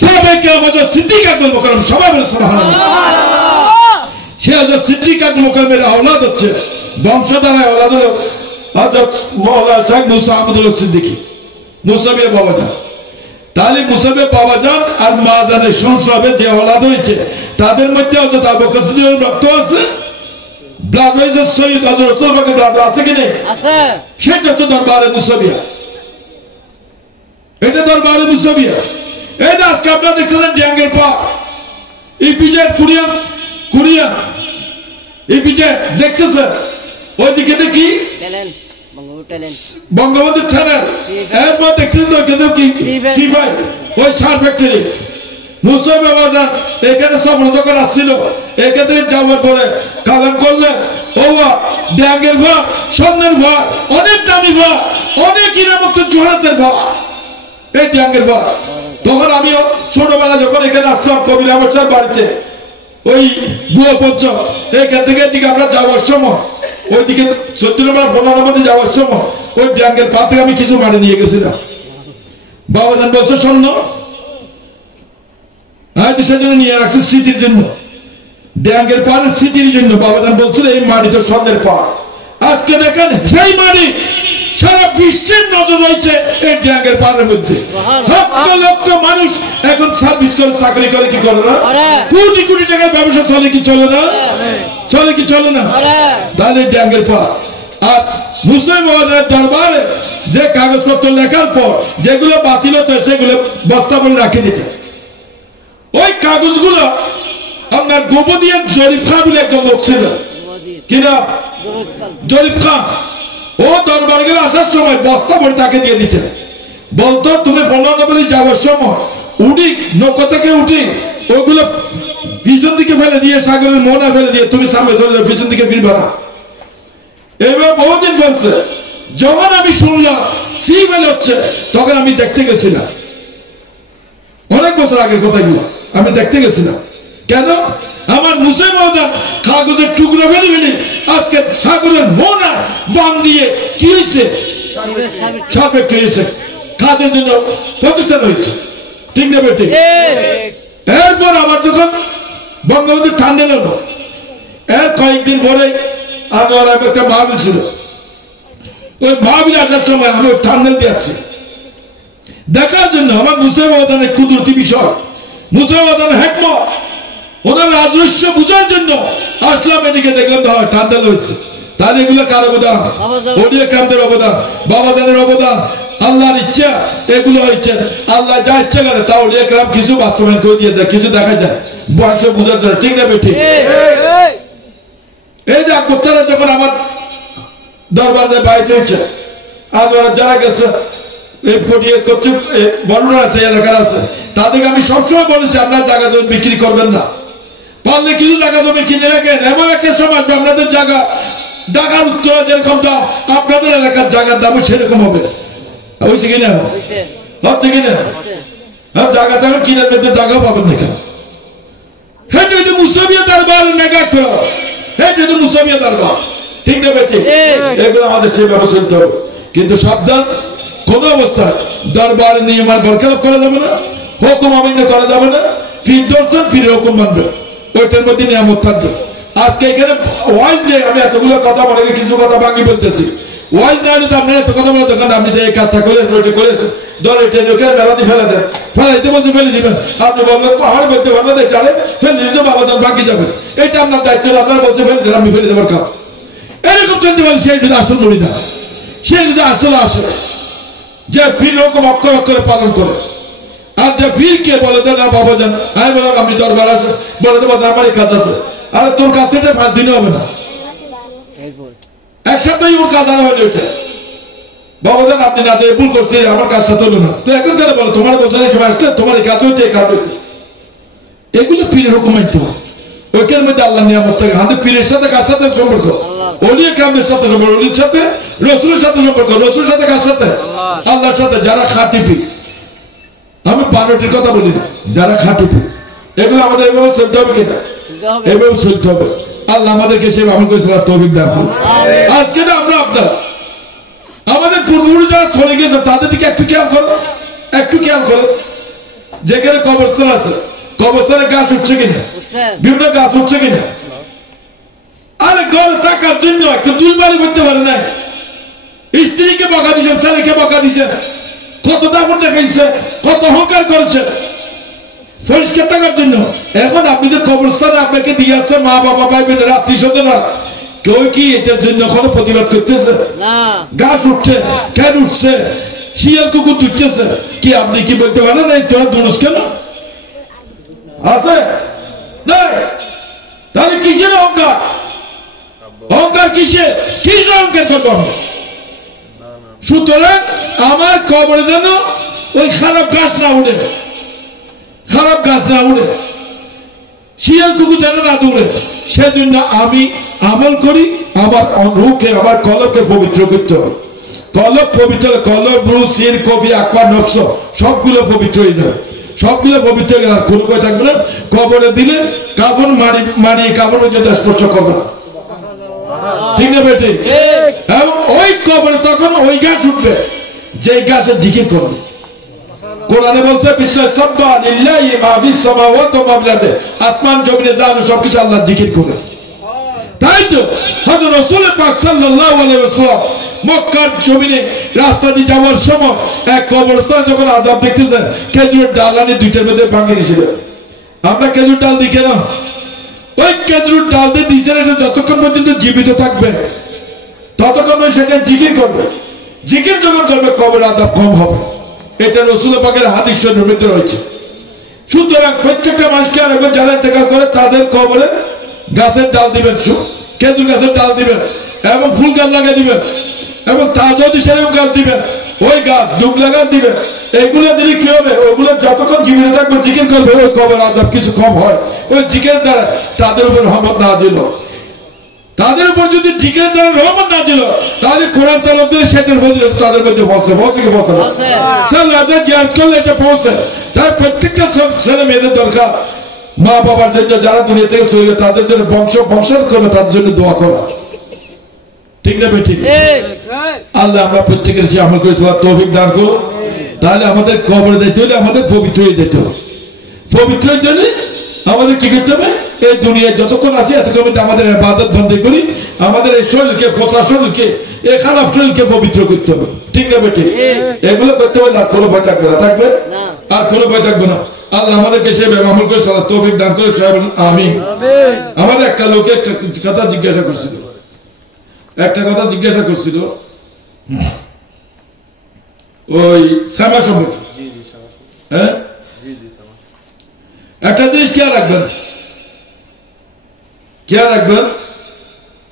সাহাবায়ে কেরাম হযরত সিদ্দিক আকবর মুকররম। সবাই বলে সুবহানাল্লাহ। সে হযরত সিদ্দিক আকবর মুকররমের আওলাদ হচ্ছে, বংশধারা আওলাদ হলো হযরত মাওলানা শাহ মুসা আহমদুল সিদ্দিকী মুসাবিয়া বাবাজান। তাহলে মুসাবিয়া বাবাজান আর মা জানের সংস্রবে যে আওলাদ হয়েছে তাদের মধ্যে হযরত আবু বকর সিদ্দিকের রক্ত আছে, ব্লাড হয়েছে শহীদ হযরত রাসূল পাকের ব্লাড আছে কি নেই? আছে। সেটা হচ্ছে দরবারে মুসাবিয়া। এটা দরবারে মুসাবিয়া। এই যে আজকে আপনারা দেখছেন ড্যাঙ্গের পা ইপিজেড কুরিয়ান ইপিজেড দেখতেছেন, ওইদিকে দেখি বঙ্গবন্ধু চ্যানেল, এরপর দেখতেছেন ওইখানে কি সিপাই ওই সার ফ্যাক্টরি। মুসাবিয়া বাবাজান এখানে সফল যখন আসছিল, এখান থেকে যাওয়ার পরে কালাম করলেন ওয়া ড্যাঙ্গের ভা, স্বর্ণের ভা, অনেক দামি ভা, অনেক ইরামত জোহরাতের ভা, এই ড্যাঙ্গের ভা। তখন আমিও ছোটবেলা যখন এখানে আসলাম কবির আহমদ বাড়িতে, ওই গুয়াপঞ্চ এখান থেকে এদিকে আমরা যাওয়ার সময় ওইদিকে 14 নম্বর 15 নম্বরে যাওয়ার সময় ওই ড্যাঙ্গের পা থেকে আমি কিছু মারি নিয়ে গেছিলাম। বাবাজান বলছে স্বর্ণ দেশের জন্য নিয়ে রাখছে, স্মৃতির জন্য, ড্যাঙ্গের পাহাড়ের স্মৃতির জন্য। বাবাজান বলছিল এই মাটি তো স্বর্ণের পাহাড়। আজকে দেখেন সেই মাটি সারা বিশ্বের নজর রয়েছে এই ড্যাঙ্গের পাহাড়ের মধ্যে। লক্ষ লক্ষ মানুষ এখন সার্ভিস করে, চাকরি করে, কি করে না? কোটি কোটি টাকার ব্যবসা চলে কি চলে না? চলে কি চলে না? তাহলে ড্যাঙ্গের পাহাড়। আর মুসলিম দরবারে যে কাগজপত্র লেখার পর যেগুলো বাতিল হতো সেগুলো বস্তা বলে রাখে দিতে। ওই কাগজগুলো আপনার গোবদিয়ার জরিফ খান বলে একজন লোক ছিল, কিনা জরিফ খান, ও দরবার গেলে আসার সময় বস্তা ভরে তাকে দিয়ে দিতে। বলতো তুমি 15 নম্বরে যাওয়ার সময় উঠি নৌকা থেকে উঠি ওগুলো পিছন দিকে ফেলে দিয়ে, সাগরের মোহনা ফেলে দিয়ে তুমি সামনে চলে যাও, পিছন দিকে ফিরবে না। এবার বহুদিন বলছে। যখন আমি শুনলাম সি ফেলে হচ্ছে, তখন আমি দেখতে গেছিলাম, অনেক বছর আগের কথাগুলো আমি দেখতে গেছিলাম। কেন? আমার মুসলিম কাগজের টুকরো ফেলে ফেলে আজকে সাগরের মোহনা বান দিয়ে কি হয়েছে, সাবেক হয়েছে, কাজের জন্য প্রতিষ্ঠান হয়েছে, ঠিক না বেটি? এরপর আমার যখন বঙ্গবন্ধু ঠান্ডা হলো, এর কয়েকদিন পরে আমার একটা মাহফিল ছিল, ওই মাহফিল আসার সময় আমি ঠান্ডা দিয়ে আসছি। দেখার জন্য। আমার মুসলমানের কুদরতি বিষয়, মুসলমানের হিকমত, ওনার রাজস্ব বুঝার জন্য আসলাম। এদিকে দেখলাম ঠান্ডা হয়েছে। তাহলে এগুলো কার অবদান? ওলিয়া কেরামদের অবদান, বাবাজানের অবদান, আল্লাহর ইচ্ছা। এগুলো হচ্ছে আল্লাহ যা ইচ্ছা করে তা ওলিয়া কেরাম কিছু বাস্তবায়ন করে দিয়ে যায়, কিছু দেখা যায় বয়স বুঝার জন্য। ঠিক না বেঠিক? এই যে আকবররা যখন আমার দরবারে বাইরে হয়েছে, আপনারা যারা গেছে এই ফটিয়ে করছে বর্ণনা আছে, এলাকার আছে, তাদেরকে আমি সবসময় বলেছি আপনার জায়গা জমি বিক্রি করবেন না, পারলে কিছু জায়গা জমি কিনে রাখেন। এমন একটা সময় আপনাদের জায়গা ঢাকার উত্তরে যেরকম দাম, আপনাদের এলাকার জায়গার দামও সেরকম হবে। হয়েছে কিনা? হচ্ছে কিনা? হ্যাঁ, জায়গা দাম কিনে পেতে জায়গাও পাবেন না। হ্যাঁ, যদি মুসাবিয়া দরবার মেগা করো, হ্যাঁ যদি মুসাবিয়া দরবার, ঠিক না বেটি? এগুলো আমাদের সেই ব্যবস্থা করতে হবে। কিন্তু সাবধান, কোন অবস্থায় দরবারের নিয়ম আর বরখেলাপ করা যাবে না, হুকুম অমান্য করা যাবে না। পীর দর্শন, পীরের হুকুম মানবে, ওইটার মধ্যে নিয়ামত থাকবে। আজকে এখানে ওয়াইজ নেই, আমি এতগুলো কথা বলে কিছু কথা বাকি বলতেছি। ওয়াইজ না হলে তো আপনার এত কথা বলে দোকান, আপনি যে এই কাজটা করেছেন ওইটা করেছেন, ধর এটা লোকে মেলা দিয়ে ফেলে দেন, ফেলাইতে বলছে ফেলে দিবেন। আপনি বলবেন আমার বলতে পারবেন এটারে ফেলে দিতে, বাবা যখন বাকি যাবে, এটা আপনার দায়িত্ব। আপনার বলছে ফেলে দেন, আমি ফেলে দেবার কাজ এরকম চলতে পারি। সেই যদি আসল নড়ি না, সেই যদি আসলে আসে যে পীর রকম অক্ষর অক্ষরে পালন করে, আর যে পীরকে বলে দেন না বাবা যান, আমি বললাম আপনি দরবার আছে, বলে দেবো আমার কাজ আছে, আর তোর কাজ এটা 5 দিনও হবে না, এক সপ্তাহে ওর কাজ আনা হয়নি। ওইটা বাবা যান আপনি না যে ভুল করছি, আমার কাজটা হলো না, তো এখন কেন বলো তোমার বোঝানোর সময় আসলে তোমার এই কাজ হইতে, এই কাজ হইতে। এগুলো পীরের হুকুম মানতে হয়। ওইটার মধ্যে আল্লাহ নিয়ামত থাকে। আমাদের পীরের সাথে কার সাথে সম্পর্ক? ওলিয়া কেরামদের সাথে সম্পর্ক, ওলির সাথে, রসুলের সাথে সম্পর্ক, রসুলের সাথে কার সাথে? আল্লাহর সাথে। যারা খাঁটি পীর, আমি 12টির কথা বলি না, যারা খাঁটি পীর, এগুলো আমাদের এভাবে চলতে হবে কিনা? এভাবে চলতে হবে। আল্লাহ আমাদেরকে সে আমল করেছিল তৌফিক দান করুন। আজকে না আমরা আপনারা আমাদের পূর্বপুরুষ যারা চলে গেছে তাদের দিকে একটু খেয়াল করো, একটু খেয়াল করো। যেখানে কবরস্থান আছে, কবরস্থানে গাছ উঠছে কিনা, বিভিন্ন গাছ উঠছে কিনা, আরে ঘরে থাকার জন্য একটু 2 বাড়ি করতে পারে না, স্ত্রীকে বকা দিচ্ছেন, ছেলেকে বকা দিচ্ছেন, কত দাপট দেখাইছে, কত অহংকার করেছে পরিষ্কার থাকার জন্য। এখন আপনি যে কবরস্থানে আপনাকে দিয়ে আসছে মা বাবা ভাই বোনেরা আত্মীয় স্বজনরা, কেউ কি এটার জন্য কোনো প্রতিবাদ করতেছে? গাছ উঠছে, কেন উঠছে, শিয়াল কুকুর উঠতেছে, কি আপনি কি বলতে পারেন না তোরা দুনুস কেন আছে? তাহলে কিসের অহংকার? অহংকার কিসের? কিসের অহংকার করবো? সুতরাং আমার কবরে যেন ওই খারাপ গাছ না উঠে, খারাপ গাছ না উঠে, শিয়াল কুকুর যেন না দৌড়ে, সেজন্য আমি আমল করি। আমার রূপকে, আমার কলবকে পবিত্র করতে হবে। কলব পবিত্র, কলব, রু, সির, কফি, আকবা, নকশ সবগুলো পবিত্র হয়ে যাবে। সবগুলো পবিত্র হয়ে গেলে আর খুন করে থাকবে না। কবরে দিলে কাপড় মারিয়ে কাপড় পর্যন্ত স্পর্শ করবে না, ঠিক না বেটি? এবং ওই কবরে তখন ওই গাছ উঠবে যে গাছের জিকির করবে। কোরআনে বলছে আসমান জমিনে যা আছে সবকিছু আল্লাহ জিকির করে। তাই তো হযরত রাসূল পাক সাল্লাল্লাহু আলাইহি ওয়াসাল্লাম মক্কার জমিনে রাস্তা দিয়ে যাওয়ার সময় এক কবরস্থানে যখন আযাব দেখতেছেন, খেজুরের ডাল আনি 2টার মধ্যে ভাঙিয়ে দিয়েছিলেন। আমরা খেজুর ডাল দিই কেন? ওই খেজুর ডাল দিয়ে দিয়েছেন, এটা যতক্ষণ পর্যন্ত জীবিত থাকবে ততক্ষণ সেটা জিকির করবে। জিকির যখন করবে কবর আযাব কম হবে। এটা রাসূল পাকের হাদিসের নির্মিত রয়েছে। সুতরাং প্রত্যেকটা মানুষকে আরেকবার যারা ইন্তেকাল করে তাদের কবরে গাছের ডাল দিবেন, খেজুর গাছের ডাল দিবেন এবং ফুল গাছ লাগিয়ে দিবেন এবং তা যদি সেরকম গাছ দিবেন, ওই গাছ ডুব লাগান দিবেন। এগুলো দিলে কি হবে? ওইগুলো যতক্ষণ জীবিত থাকবে জিকির করবে, ওই কবর আযাব কিছু কম হয়। ওই জিকির দ্বারা তাদের উপর রহমত নাযিল হয়। তাদের উপর যদি জিকিরের দ্বারা রহমত নাযিল হয়, তাহলে কোরআন তেলাওয়াত দিলে সেটার ফজিলত তাদের মধ্যে পৌঁছে কি পৌঁছে না? স্যার রাজা জিয়াদ করলে এটা পৌঁছে। তাই প্রত্যেকটা ছেলে মেয়েদের দরকার মা বাবার জন্য, যারা দুনিয়া থেকে চলে গেছে তাদের জন্য বংশার করবে, তাদের জন্য দোয়া করা, ঠিক না বেটি? আল্লাহ আমরা প্রত্যেকের যে আমল করেছিলাম তৌফিক দান করুন। তাহলে আমাদের কবরে দিতে হলে আমাদের পবিত্র হয়ে যেতে হবে। পবিত্রের জন্য আমাদের কি করতে হবে? এই দুনিয়ায় যতক্ষণ আছি এতক্ষণ আমাদের ইবাদত বন্দী করি, আমাদের এই শরীরকে, পচা শরীরকে, এই খারাপ শরীরকে পবিত্র করতে হবে, ঠিক না বেটি? এগুলো করতে হবে না, কোনো ভয় থাকবে না, থাকবে আর কোনো ভয় থাকবে না। আল্লাহ আমাদেরকে সে আমল করে চলার তৌফিক দান করে, আমিন। আমাদের একটা লোকে কথা জিজ্ঞাসা করছিল, ওই শ্যামা সম্পর্কে। হ্যাঁ, একটা জিনিস খেয়াল রাখবেন,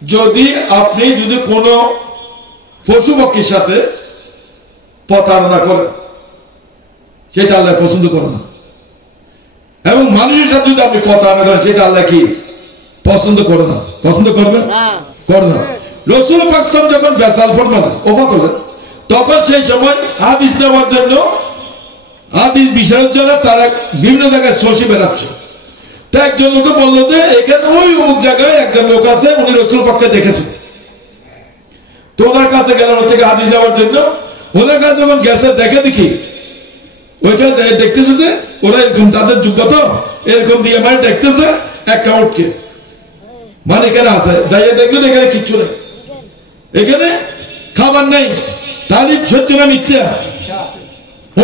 যদি আপনি কোনো পশু পক্ষীর সাথে প্রতারণা করেন, সেটা আল্লাহ পছন্দ করে না। এবং মানুষের সাথে যদি আপনি প্রতারণা করেন, সেটা আল্লাহ কি পছন্দ করে না, পছন্দ করবে না। রাসূল পাক সাল্লাল্লাহু যখন বেসাল ফরমালেন, ওফা করলেন, তখন সেই সময় হাদিস নেওয়ার জন্য হাদিস বিশেষজ্ঞরা তারা বিভিন্ন জায়গায় শশী বেড়াচ্ছে। তো একজন লোকে বললো যে এখানে ওই অমুক জায়গায় একজন লোক আছে, উনি রাসূল পাককে দেখেছেন। তো ওনার কাছে গেলেন ওর থেকে হাদিস নেওয়ার জন্য। ওনার কাছে যখন গেছে, দেখি ওইখানে দেখতেছে যে ওরা এরকম, তাদের যোগ্যতা এরকম দিয়ে মানে দেখতেছে একটা উঠকে, মানে এখানে আছে, যাইয়া দেখলেন এখানে কিচ্ছু নেই, এখানে খাবার নেই। তাহলে সত্য না মিথ্যা?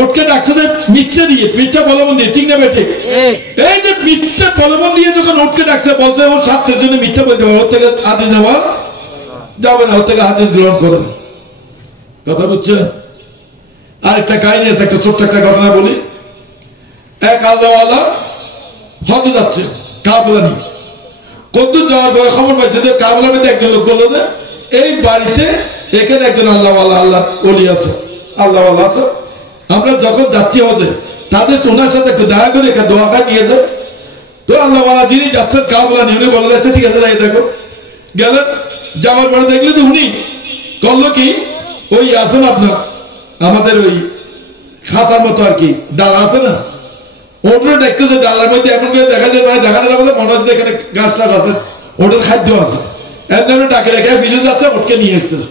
ওটকে ডাকছে যে মিথ্যা দিয়ে, মিথ্যা প্রলোভন দিয়ে, ঠিক না বেঠিক? এই যে মিথ্যা প্রলোভন দিয়ে যখন ওটকে ডাকছে, বলছে ওর স্বার্থের জন্য মিথ্যা বলতে হবে, ওর থেকে হাদিস নেওয়া যাবে না, ওর থেকে হাদিস গ্রহণ করে। কথা বুঝছে? আর একটা কাহিনী আছে, একটা ছোট্ট একটা ঘটনা বলি। এক আল্লাহওয়ালা হজে যাচ্ছে, কাফেলা নিয়ে। কদ্দুর যাওয়ার পরে খবর পাইছে যে কাফেলার মধ্যে একজন লোক বললো যে এই বাড়িতে এখানে একজন আল্লাহওয়ালা, আল্লাহ ওলি আছে, আল্লাহওয়ালা আছে, আমরা যখন যাচ্ছি হজে তাদের ওনার সাথে একটু দেখা করে একটা দোয়া খাই নিয়ে যায়। তো আল্লাহওয়ালা যিনি যাচ্ছেন কাফেলা নিয়ে, উনি বলে যাচ্ছে ঠিক আছে যাই দেখো। গেলেন, যাওয়ার পরে দেখলেন যে উনি করলো কি, ওই আছেন আপনার আমাদের ওই খাঁচার মতো আর কি ডালা আছে না, ওগুলো দেখতেছে, ডালার মধ্যে এমন করে দেখা যায়, মানে দেখানো যাবে মনে হচ্ছে এখানে গাছ টাছ আছে, ওটার খাদ্য আছে, এর জন্য ডাকে রেখে পিছনে যাচ্ছে, ওটকে নিয়ে আসতেছে।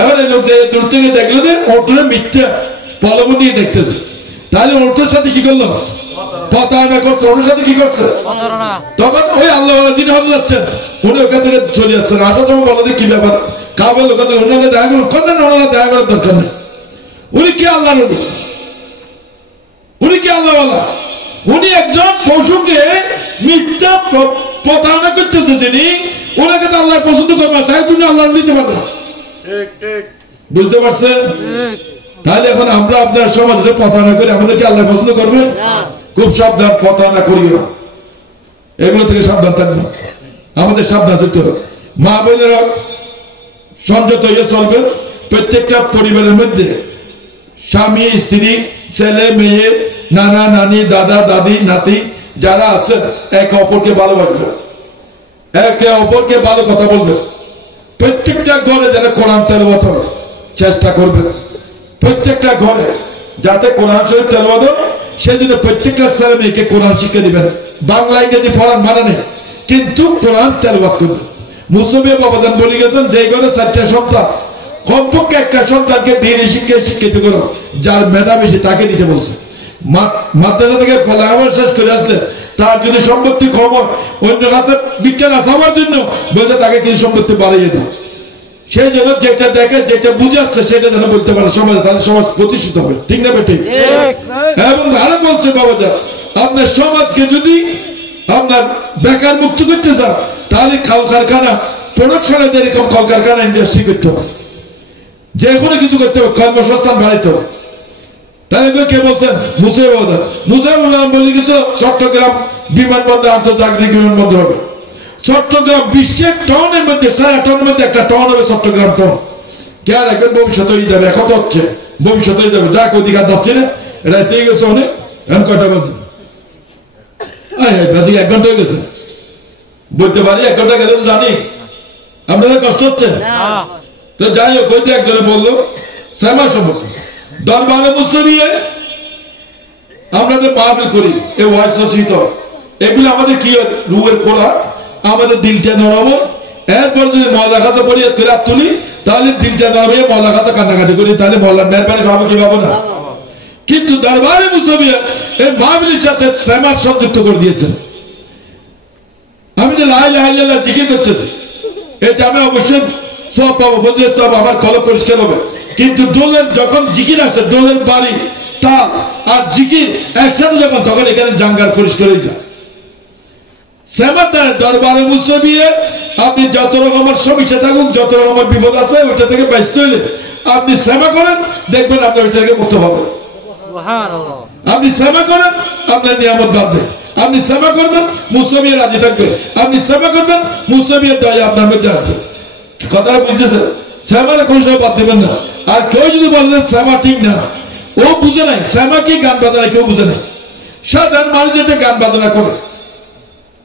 এবার এই লোক দূর থেকে দেখলো যে ওটুরে মিথ্যা প্রলোভন দিয়ে দেখতেছে। তাহলে ওটার সাথে কি করলো? প্রতারণা করছে। ওটার সাথে কি করছে? তখন ওই আল্লাহওয়ালা যিনি হজে যাচ্ছেন, উনি ওখান থেকে চলে যাচ্ছেন। আসার সময় বলো যে কি ব্যাপার, কাবের লোক ওনাকে দেখা করুন না, ওনারা দেখা করার দরকার নেই। উনি কি আল্লাহ নবী? উনি কি আল্লাহওয়ালা? উনি একজন পশুকে মিথ্যা প্রতারণা করতেছে, যিনি ওনাকে তো আল্লাহ পছন্দ করবে না, তাই তুমি আল্লাহ নিতে পারবে না। বুঝতে পারছেন? তাহলে এখন আমরা আপনার সমাজে প্রতারণা করি, আমাদেরকে আল্লাহ পছন্দ করবে? খুব সাবধান, প্রতারণা করিও না, এগুলো থেকে সাবধান থাকবে, আমাদের সাবধান থাকতে হবে। মা বোনেরা সংযত হয়ে চলবে। প্রত্যেকটা পরিবারের মধ্যে স্বামী, স্ত্রী, ছেলে, মেয়ে, নানা, নানি, দাদা, দাদি, নাতি যারা আছে, একে অপরকে ভালোবাসবে, একে অপরকে ভালো কথা বলবে। প্রত্যেকটা ঘরে যারা কোরআন তেলাওয়াত হবে চেষ্টা করবে, প্রত্যেকটা ঘরে যাতে কোরআন শরীফ তেলাওয়াত হয়, সেজন্য প্রত্যেকটা ছেলে মেয়েকে কোরআন শিক্ষা দিবেন। বাংলা ইংরেজি পড়ার মানা নেই, কিন্তু কোরআন তেলাওয়াত করবে। মুসলিম বাবাজান বলে গেছেন, যে ঘরে 4টা সন্তান, কমপক্ষে একটা সন্তানকে দিনের শিক্ষায় শিক্ষিত করো, যার মেধা বেশি তাকে দিতে বলছে। মাদ্রাসা থেকে লেখাপড়া শেষ করে আসলে তার যদি সম্পত্তি কম, অন্য কাছে বিজ্ঞান আছে আমার জন্য বলতে, তাকে কিছু সম্পত্তি বাড়িয়ে দাও। সেই জন্য যেটা দেখে, যেটা বুঝাচ্ছে সেটা যেন বলতে পারে সমাজে, তাহলে সমাজ প্রতিষ্ঠিত হবে, ঠিক না বেটি? এবং আরো বলছে বাবাজা, আপনার সমাজকে যদি আপনার বেকার মুক্ত করতে চান, তাহলে কলকারখানা প্রোডাকশনের এরকম কলকারখানা ইন্ডাস্ট্রি করতে হবে, যে কোনো কিছু করতে হবে, কর্মসংস্থান বাড়াইতে হবে। তাই কে বলছেন? মুসাইবুল্লাহ বলে গেছে চট্টগ্রাম বিমানবন্দর আন্তর্জাতিক বিমানবন্দর হবে। চট্টগ্রাম বিশ্বের টনের মধ্যে 4 টনের মধ্যে একটা টন হবে চট্টগ্রাম টন। কে রাখবেন? ভবিষ্যতে হয়ে যাবে, এখন হচ্ছে ভবিষ্যতে হয়ে যাবে, যাক অধিকার যাচ্ছে না, এটা পেয়ে গেছে অনেক। এখন কয়টা বাজে? 1 ঘন্টা হয়ে গেছে, বলতে পারি 1 ঘন্টা গেলে জানি আপনাদের কষ্ট হচ্ছে। তো যাই হোক, ওই একজনে বললো শ্যামা সম্পর্কে দরবারে মুসলিমে আমরা যে মাহফিল করি, এই ওয়াজ নসিহত, এগুলো আমাদের কি রুহের পোড়া, আমাদের দিলটা নরম। এরপর যদি মহল্লা খাঁচা পরিহার করে তুলি, তাহলে দিলটা নরম হয়ে মহল্লা খাঁচা কান্নাকাটি করি, তাহলে মহল্লার মেহরবানি পাবো কি পাবো না? কিন্তু দরবারে মুসলিমে এই মাহফিলের সাথে শ্যামার সংযুক্ত করে দিয়েছেন। যে লা ইলাহা ইল্লাল্লাহ জিকির করতেছি, এটা আমি অবশ্যই সব পাবো, বলতে তবে আমার কলব পরিষ্কার হবে। কিন্তু ডোলের যখন জিকির আসে, ডোলের বাড়ি তাল আর জিকির একসাথে যখন, তখন এখানে জাঙ্গার পরিষ্কার হয়ে যায়। সেমাদার দরবারে মুসবিয়ে আপনি যত রকমের সমস্যা থাকুক, যত রকমের বিপদ আছে, ওইটা থেকে ব্যস্ত হইলে আপনি সেবা করেন, দেখবেন আপনি ওইটা থেকে মুক্ত হবেন। আপনি সেবা করেন, আপনার নিয়ামত বাড়বে। আপনি সেবা করবেন, মুসবিয়ে রাজি থাকবে। আপনি সেবা করবেন, মুসবিয়ে দয়া আপনার মধ্যে আসবে। কথাটা বুঝতেছেন? সেবারে কোনো সময় বাদ দেবেন না। আর কেউ যদি বলেন সেবা ঠিক না, ও বুঝে নাই সেবা কি, গান বাজনা কেউ বুঝে নাই। সাধারণ মানুষ যেটা গান বাজনা করে,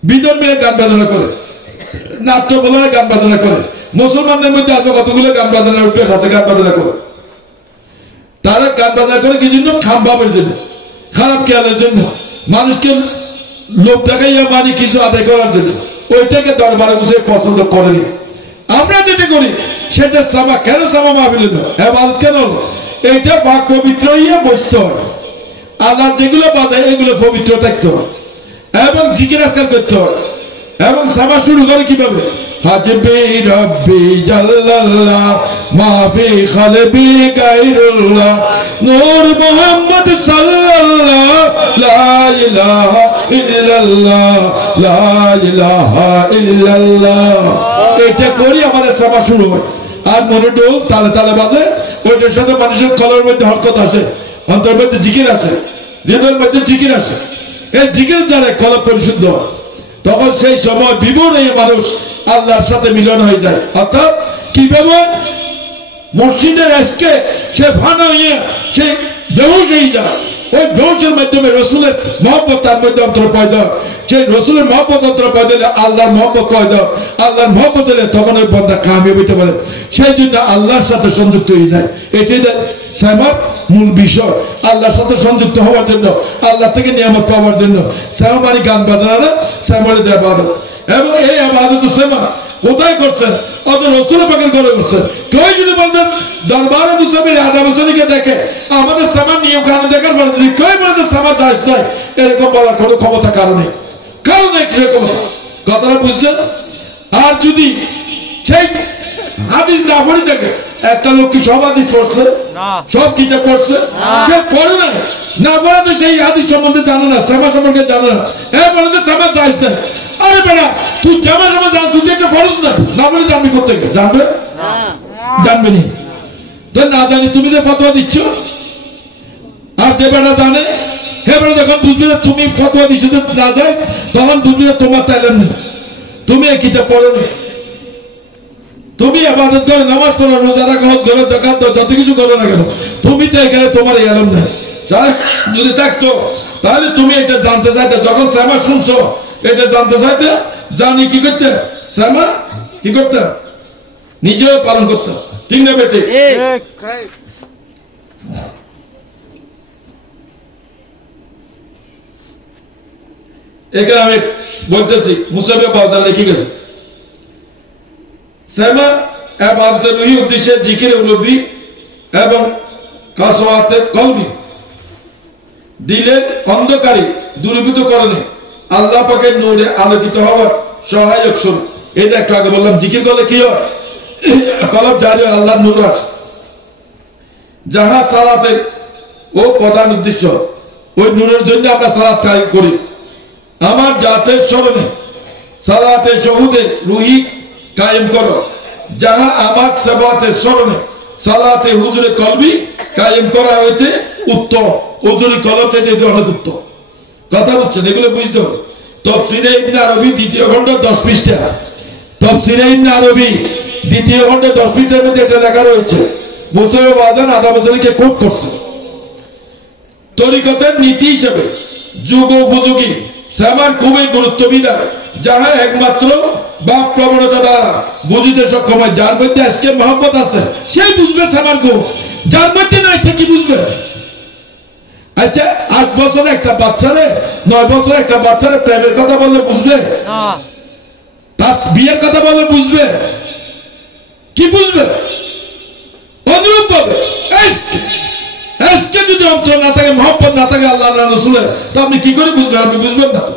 বিদর মেয়ে গান বাজনা করে, নাট্য বলার গান বাজনা করে, মুসলমানদের মধ্যে আছে কতগুলো গান বাজনা উঠে হাতে গান বাজনা করে। তারা গান বাজনা করে কি জন্য? খামভাবের জন্য, খারাপ খেয়ালের জন্য, মানুষকে লোক দেখাইয়া মানে কিছু আদায় করার জন্য। ওইটাকে দরবারে বসে পছন্দ করেনি। আমরা যেটা করি সেটা সামা। কেন সামা মাহফিল হলো? ইবাদত কেন হলো? এইটা পাক পবিত্র হইয়া বসতে হয়। আল্লাহ যেগুলো বাজায় এগুলো পবিত্র থাকতে হয় এবং জিকির আজকাল করতে হয়। এবং সামা শুরু করে কিভাবে? হাজবি রব্বি জাল্লাল্লাহ মাফি খালবি গায়রুল্লাহ নূর মুহাম্মদ সাল্লাল্লাহ লা ইলাহা ইল্লাল্লাহ লা ইলাহা ইল্লাল্লাহ। এটা করি আমাদের সামা শুরু হয়। আর মনে ডোল তালে তালে বাজে, ওইটার সাথে মানুষের কলের মধ্যে হরকত আসে, অন্তরের মধ্যে জিকির আসে, হৃদয়ের মধ্যে জিকির আসে। এই জিকিরের দ্বারা কলব পরিশুদ্ধ হয়। তখন সেই সময় বিভোর এই মানুষ আল্লাহর সাথে মিলন হয়ে যায়। অর্থাৎ কিভাবে মসজিদের আজকে সে ফানা হয়ে সে বেহুশ হয়ে যায়, ওই বেহুশের মাধ্যমে রসুলের মহব্বত তার মধ্যে অন্তর পয়দা, সেই রসুলের মহব্বত অন্তর পয়দা দিলে আল্লাহর মহব্বত পয়দা, আল্লাহর মহব্বত দিলে তখন ওই বন্দা কামিয়াব হইতে পারে। সেই জন্য আল্লাহর সাথে সংযুক্ত হয়ে যায়। এটাই সেবার মূল বিষয়। আল্লাহর সাথে সংযুক্ত হওয়ার জন্য, আল্লাহ থেকে নিয়ামত পাওয়ার জন্য সেবা মানে গান বাজনা না, সেবারে দেওয়া ইবাদত। এবং এই ইবাদত সেবা কোথায় করছেন? আপনি রসুল পাকের ঘরে করছেন। কেউ যদি বলতেন দরবারে মুসাফির আদাব হোসেনকে দেখে আমাদের সেবার নিয়ম কানুন দেখার পরে যদি কেউ বলতেন সেবা চাষ নয়, এরকম বলার কোনো ক্ষমতা কারণে সে ক্ষমতা। কথাটা বুঝছেন? আর যদি সেই হাদিস না পড়ে থাকে, একটা লোক কি সব হাদিস পড়ছে? সব কিতাব পড়ছে? সে পড়ে না, না পড়ে তো সেই হাদিস সম্বন্ধে জানে না, সেবা সম্পর্কে জানে না। বলে তো সেবা চাইছ না। আরে বেড়া, তুই জামা সময় জান, তুই একটা পড়ছ না, না বলে জানবি করতে জানবে? জানবে নি তো না জানি তুমি যে ফতোয়া দিচ্ছ। আর যে বেড়া জানে হে বেড়া যখন বুঝবি না তুমি ফতোয়া দিচ্ছ না যায়, তখন বুঝবি না তোমার তাইলেন না, তুমি এই কিতাব পড়ো নি। তুমি ইবাদত করো, নামাজ পড়ো, রোজা রাখো, হজ করো, যাকাত দাও, যত কিছু করো না কেন, তুমি তো এখানে তোমার এই আলম নাই। যদি থাকতো তাহলে তুমি এটা জানতে চাইতে, যখন শ্যামা শুনছো এটা জানতে চাইতে, জানি কি করতে? শ্যামা কি করতে? নিজেও পালন করতে। ঠিক না বেটে? এখানে আমি বলতেছি মুসাফে বাউদা লিখে গেছে সেমা ইবাদতের রুহি উদ্দেশ্যে জিকিরে উলুবি এবং কাসওয়াতে কলবি দিলের অন্ধকারে দূরীভূত করণে আল্লাহ পাকের নূরে আলোকিত হওয়ার সহায়ক স্বরূপ। এই যে একটু আগে বললাম জিকির করলে কি হয়? কলব জারি হয়, আল্লাহর নূর আছে। যাহা সালাতের ও প্রধান উদ্দেশ্য, ওই নূরের জন্য আমরা সালাত করি। আমার জাতের স্মরণে সালাতে শহুদে রুহি কায়েম করো, যাহা আমার সালাতের স্মরণে সালাতে হুজুরে কলবি কায়েম করা হইতে উত্তম। হুজুরি কলব থেকে অনেক উত্তম। কথা বুঝছেন? এগুলো বুঝতে হবে। তাফসীরে ইবনে আরবি দ্বিতীয় খণ্ড 10 পৃষ্ঠা, তাফসীরে ইবনে আরবি দ্বিতীয় খণ্ড 10 পৃষ্ঠার মধ্যে এটা লেখা রয়েছে। মুসাফে বাজান আদা বছরকে কোট করছে। তরিকতের নীতি হিসেবে যুগ উপযোগী সেবার খুবই গুরুত্ব বিদায়, যাহা একমাত্র বাপ প্রবণতা দ্বারা বুঝিতে সক্ষম হয়। যার মধ্যে আজকে মহব্বত আছে সেই বুঝবে সেবার গুণ, যার মধ্যে নাই সে কি বুঝবে? আচ্ছা 8 বছরের একটা বাচ্চারে 9 বছরের একটা বাচ্চারে প্রেমের কথা বললে বুঝবে? তার বিয়ের কথা বললে বুঝবে? কি বুঝবে? অনুরূপ ভাবে আজকে যদি অন্তর না থাকে, মহব্বত না থাকে আল্লাহ রাসূলের, তো আপনি কি করে বুঝবেন? আপনি বুঝবেন না তো।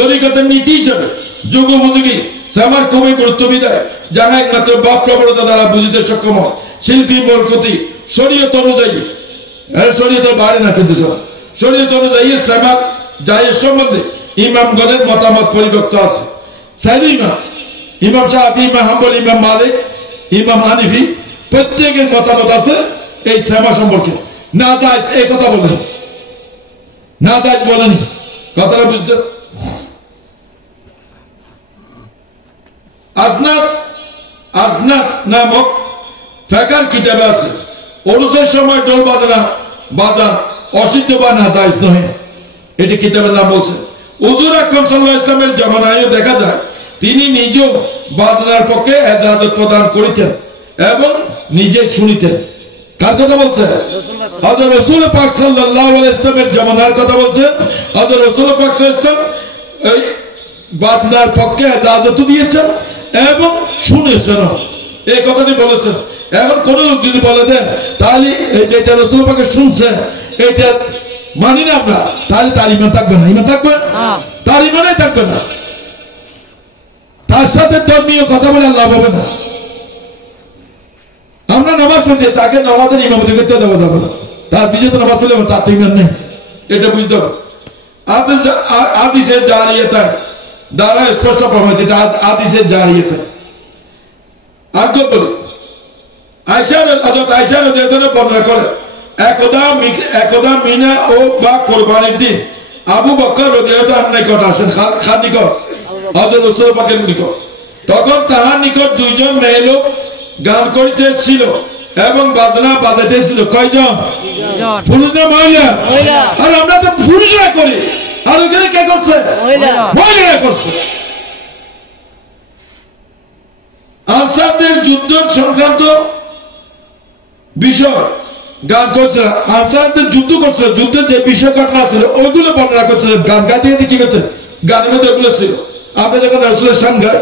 তরিকতের নীতি হিসেবে যুগোপযোগী শ্যামার খুবই গুরুত্ব বিদায়, যাহা একমাত্র বাপ প্রবণতা দ্বারা বুঝিতে সক্ষম হয়। শিল্পী বরকতি শরীয়ত অনুযায়ী, শরীয়তের বাইরে না কিন্তু শরীয়ত অনুযায়ী শ্যামার জায়েজ সম্বন্ধে ইমামগণের মতামত পরিবর্তন আছে। চাইলে ইমাম শাফি, ইমাম হাম্বলি, ইমাম মালিক, ইমাম হানিফি প্রত্যেকের মতামত আছে এই শ্যামা সম্পর্কে। না যায় এই কথা বলেন, না যায় বলেন, কথাটা বুঝছেন? আজনাস নামক ফেকার কিতাবে আছে ওরসের সময় ঢোল বাজান অসিদ্ধ বা না জায়েজ নয়, এটি কিতাবের নাম বলছে। হুজুর আকরাম সাল্লাল্লাহু আলাইহি ওয়াসাল্লামের জামানায়ও দেখা যায় তিনি নিজেও বাজনার পক্ষে ইজাজত প্রদান করিতেন এবং নিজে শুনিতেন। কার কথা বলছে? হযরত রাসূল পাক সাল্লাল্লাহু আলাইহি ওয়াসাল্লামের জামানার কথা বলছে। হযরত রাসূল পাক সাল্লাল্লাহু আলাইহি ওয়াসাল্লাম এই বাজনার পক্ষে ইজাজত দিয়েছেন এবং শুনেছেন, এই কথাটি বলেছেন। এখন কোন লোক যদি বলে দেন তাহলে যেটা রাসূল পাকে শুনছে এটা মানি না আমরা, তাহলে তার ঈমান থাকবে না। ঈমান থাকবে? তার ঈমানই থাকবে না। তার সাথে ধর্মীয় কথা বলে লাভ হবে না। আমরা নামাজ পড়তে তাকে নামাজের ইমামতি করতে দেবো যাবে না, তার বিজেতে নামাজ পড়লে তার তো ঈমান নেই, এটা বুঝতে হবে। হাদিসের জারিয়াতের দ্বারা স্পষ্ট প্রমাণিত, এটা হাদিসের জারিয়াত। আর বলি আয়েশা রাদিয়াল্লাহু বর্ণনা করে একদা মিনা ও বা কোরবানির দিন আবু বকর রাদিয়াল্লাহু আনহু নিকট আসেন, খান নিকট, হযরত রাসূল পাকের নিকট। তখন তাহার নিকট দুইজন মেয়ে লোক গান করিতেছিল এবং বাজনা বাজাইতেছিল। কয়জন? পুরুষ না মহিলা? আর আমরা তো পুরুষরা করি, আর ওখানে কে করছে? মহিলারা করছে। আনসারদের যুদ্ধ সংক্রান্ত বিষয় গান করছে, আনসারদের যুদ্ধ করছে, যুদ্ধের যে বিষয় ঘটনা ছিল ওইগুলো বর্ণনা করছে। গান গাইতে গিয়ে কি করছে? গানের মধ্যে ওগুলো ছিল। আপনি যখন রাসূলের শান গায়,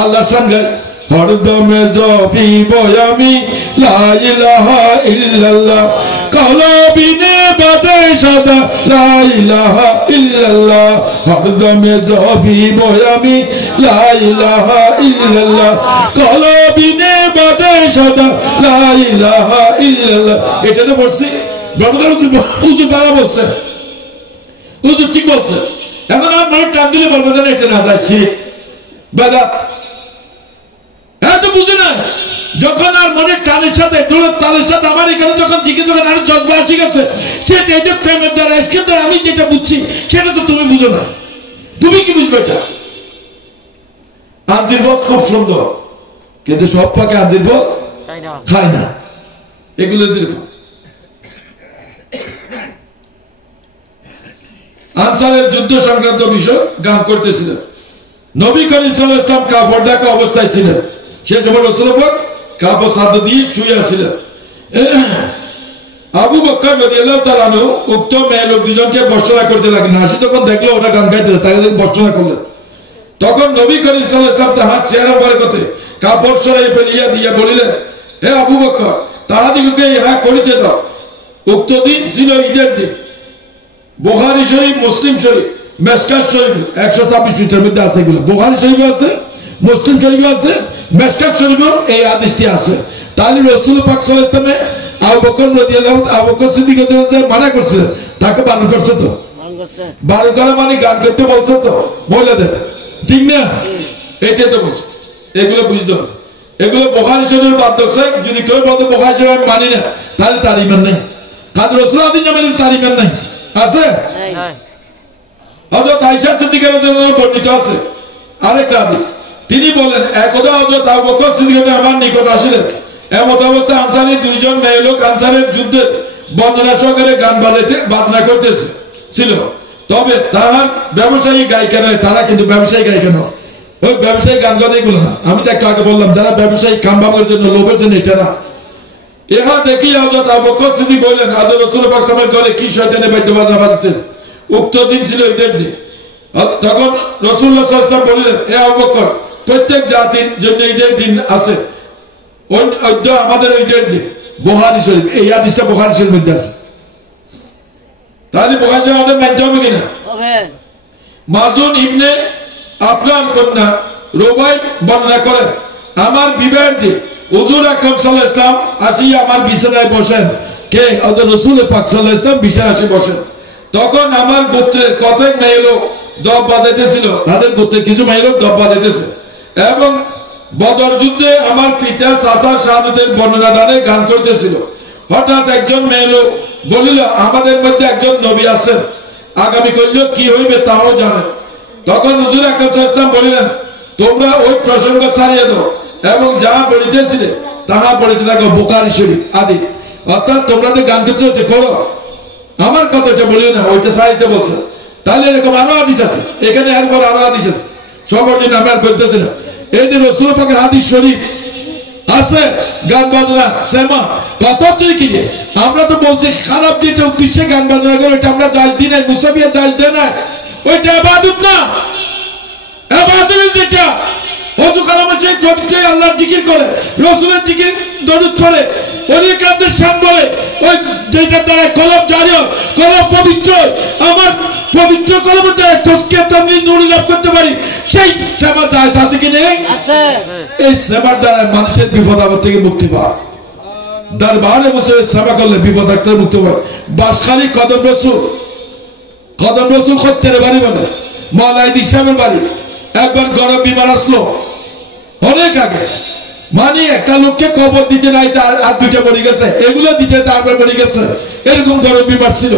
আল্লাহর শান গায়, হরদমে জপিব আমি লা ইলাহা ইল্লাল্লাহ, কলবিনে বাজে সদা লা ইলাহা ইল্লাল্লাহ, হরদমে জপিব আমি লা ইলাহা ইল্লাল্লাহ, কলবিনে বাজে সদা লা ইলাহা ইল্লাল্লাহ। এটা তো বলছি ব্রহ্মদার হুজুর বাবা বলছে, হুজুর ঠিক বলছে। এখন আর মনে টান দিলে বলবো না এটা না যাচ্ছি বেদাত, বুঝে না। যখন আর মনের টানের সাথে ডোলের তালের সাথে আমার এখানে যখন জিজ্ঞেস করেন আরো জজবা ঠিক আছে, সেটা এটা প্রেমের দ্বারা এসকের দ্বারা আমি যেটা বুঝছি সেটা তো তুমি বুঝো না। তুমি কি বুঝবে? এটা আঞ্জির পথ খুব সুন্দর, কিন্তু সব পাকে আঞ্জির পথ খায় না। এগুলো দীর্ঘ। আনসারের যুদ্ধ সংক্রান্ত বিষয় গান করতেছিলেন। নবী করিম সাল্লাল্লাহু আলাইহি ওয়াসাল্লাম কাপড় ঢাকা অবস্থায় ছিলেন। সে সময় রাসূল পাক কাপড় সাদ দিয়ে শুয়ে আছিলেন। আবু বকর রাদিয়াল্লাহু তাআলা আনহু উক্ত মেয়ে লোক দুজনকে বর্ষনা করতে লাগলেন। হাসি তখন দেখলো ওটা গান গাইতে, তাকে বর্ষনা করলেন। তখন নবী করিম সাল্লাল্লাহু আলাইহি ওয়াসাল্লাম তাহার চেহারা বরকতে কাপড় সরাই ফেলিয়া দিয়া বলিলেন, হে আবু বকর, তাহাদিগকে ইহা করিতে দাও। উক্ত দিন ছিল ঈদের দিন। বুখারী শরীফ, মুসলিম শরীফ, মেশকাত শরীফ 126 পৃষ্ঠার মধ্যে আছে এগুলো। বুখারী শরীফে আছে, মুসলিম শরীফে আছে, মেশকাত শরীফেও এই হাদিসটি আছে। তাহলে রাসূল পাক সাল্লাল্লাহু আলাইহি ওয়াসাল্লাম আবু বকর রাদিয়াল্লাহু আবু বকর সিদ্দিক রাদিয়াল্লাহু মানা করছে, তাকে বারণ করছে। তো বারণ করা মানে গান করতে বলছে তো মহিলাদের, ঠিক না? এটাই তো বলছে। এগুলো বুঝতে হবে। এগুলো বুখারী শরীফের বাধ্যক। যদি কেউ বলতে বুখারী শরীফ আমি মানি না, তাহলে তার ঈমান নেই। কারণ রাসূল হাদিস না মানলে তার ঈমান নাই। আছে? হযরত আয়েশা সিদ্দিকা রাদিয়াল্লাহু আনহা বর্ণিত আছে আরেকটা হাদিস। তিনি বলেন, একদা হযরত আবু বকর সিদ্দিক আমার নিকট আসিলেন। এমত অবস্থায় আনসারী দুইজন মেয়ে লোক আনসারের যুদ্ধে বর্ণনা সহকারে গান বাজনা করতেছে ছিল। তবে তাহার ব্যবসায়ী গায়িকা নয়, তারা কিন্তু ব্যবসায়ী গায়িকা নয়। ওই ব্যবসায়ী গান গান এগুলো না। আমি তো একটু আগে বললাম যারা ব্যবসায়ী কামবামের জন্য, লোভের জন্য, এটা না। ইহা দেখি হযরত আবু বকর সিদ্দিক বললেন, হযরত রাসূল পাক সাল্লাল্লাহু আলাইহি ওয়াসাল্লামের ঘরে কি শয়তানে বাদ্য বাজনা বাজতেছে। উক্ত দিন ছিল ঈদের দিন। তখন রাসূলুল্লাহ সাল্লাল্লাহু আলাইহি ওয়াসাল্লাম বললেন, হে আবু বকর, প্রত্যেক জাতির জন্য ঈদের দিন আছে, আমাদের ঈদের দিন। বুখারী শরীফ, এই হাদিসটা বুখারী শরীফের মধ্যে আছে। তাহলে বুখারী শরীফ আমাদের মানতে হবে কিনা? মাজুন ইবনে আফলান কন্যা রুবাই বর্ণনা করেন, আমার বিবাহের দিন হুজুর আকরাম সাল্লাল্লাহু আলাইহি ওয়াসাল্লাম আসি আমার বিছানায় বসেন। কে? হযরত রাসূল পাক সাল্লাল্লাহু আলাইহি ওয়াসাল্লাম বিছানায় আসি বসেন। তখন আমার গোত্রের কতক মেয়ে লোক দব বাজাইতেছিল, তাদের গোত্রে কিছু মেয়ে লোক দব বাজাইতেছে এবং বদর যুদ্ধে আমার পিতা চাচার শাহাদাতের বর্ণনা দানে গান করতেছিল। হঠাৎ একজন মেয়ে লোক বলিল, আমাদের মধ্যে একজন নবী আছেন, আগামী কল্য কি হইবে তাও জানে। তখন হুজুর আকরাম সাল্লাল্লাহু আলাইহি ওয়াসাল্লাম বলিলেন, তোমরা ওই প্রসঙ্গ ছাড়িয়ে দাও এবং যা বলিতেছিলে তাহা বলিতে থাকো বুখারী শরীফ আদি। অর্থাৎ তোমরা যে গান করতে করো, আমার কথাটা বলিও না, ওইটা ছাড়িতে বলছে। তাহলে এরকম আরো হাদিস আছে, এখানে এরপর আরো হাদিস আছে, সবার জন্য আমি আর বলতেছি না। এই যে রাসূল পাকের হাদিস শরীফ আছে, গান বাজনা সেমা কত কিনে আমরা তো বলছি খারাপ যেটা উদ্দেশ্যে গান বাজনা করে ওইটা আমরা জায়েজ দিই নাই, মুসাবিয়া জায়েজ দেয় না, ওইটা ইবাদত না। ইবাদত যেটা ওযু করা মানে যে আল্লাহর জিকির করে, রাসূলের জিকির দরুদ পড়ে, ওলিয়ে কেরামদের শান বলে, ওই যেটার দ্বারা কলব জারি হয়, কলব পবিত্র হয়, আমার পবিত্র কলবের দ্বারা তাসকিয়া তামলিন নূর লাভ করতে পারি, সেই সেবা জায়েজ আছে কি নেই? আছে। এই সেবার দ্বারা মানুষের বিপদ আপদ থেকে মুক্তি পায়। দরবারে বসে সেবা করলে বিপদ থেকে মুক্তি পায়। বাসখালী কদম রসুল খত্তের বাড়ি বলে, মৌলানা ইসামের বাড়ি। একবার গরম বিমার আসলো অনেক আগে, মানে একটা লোককে কবর দিতে নাই, আর দুইটা মরে গেছে, এগুলো দিতে তারপর মরে গেছে, এরকম গরম বিমার ছিল।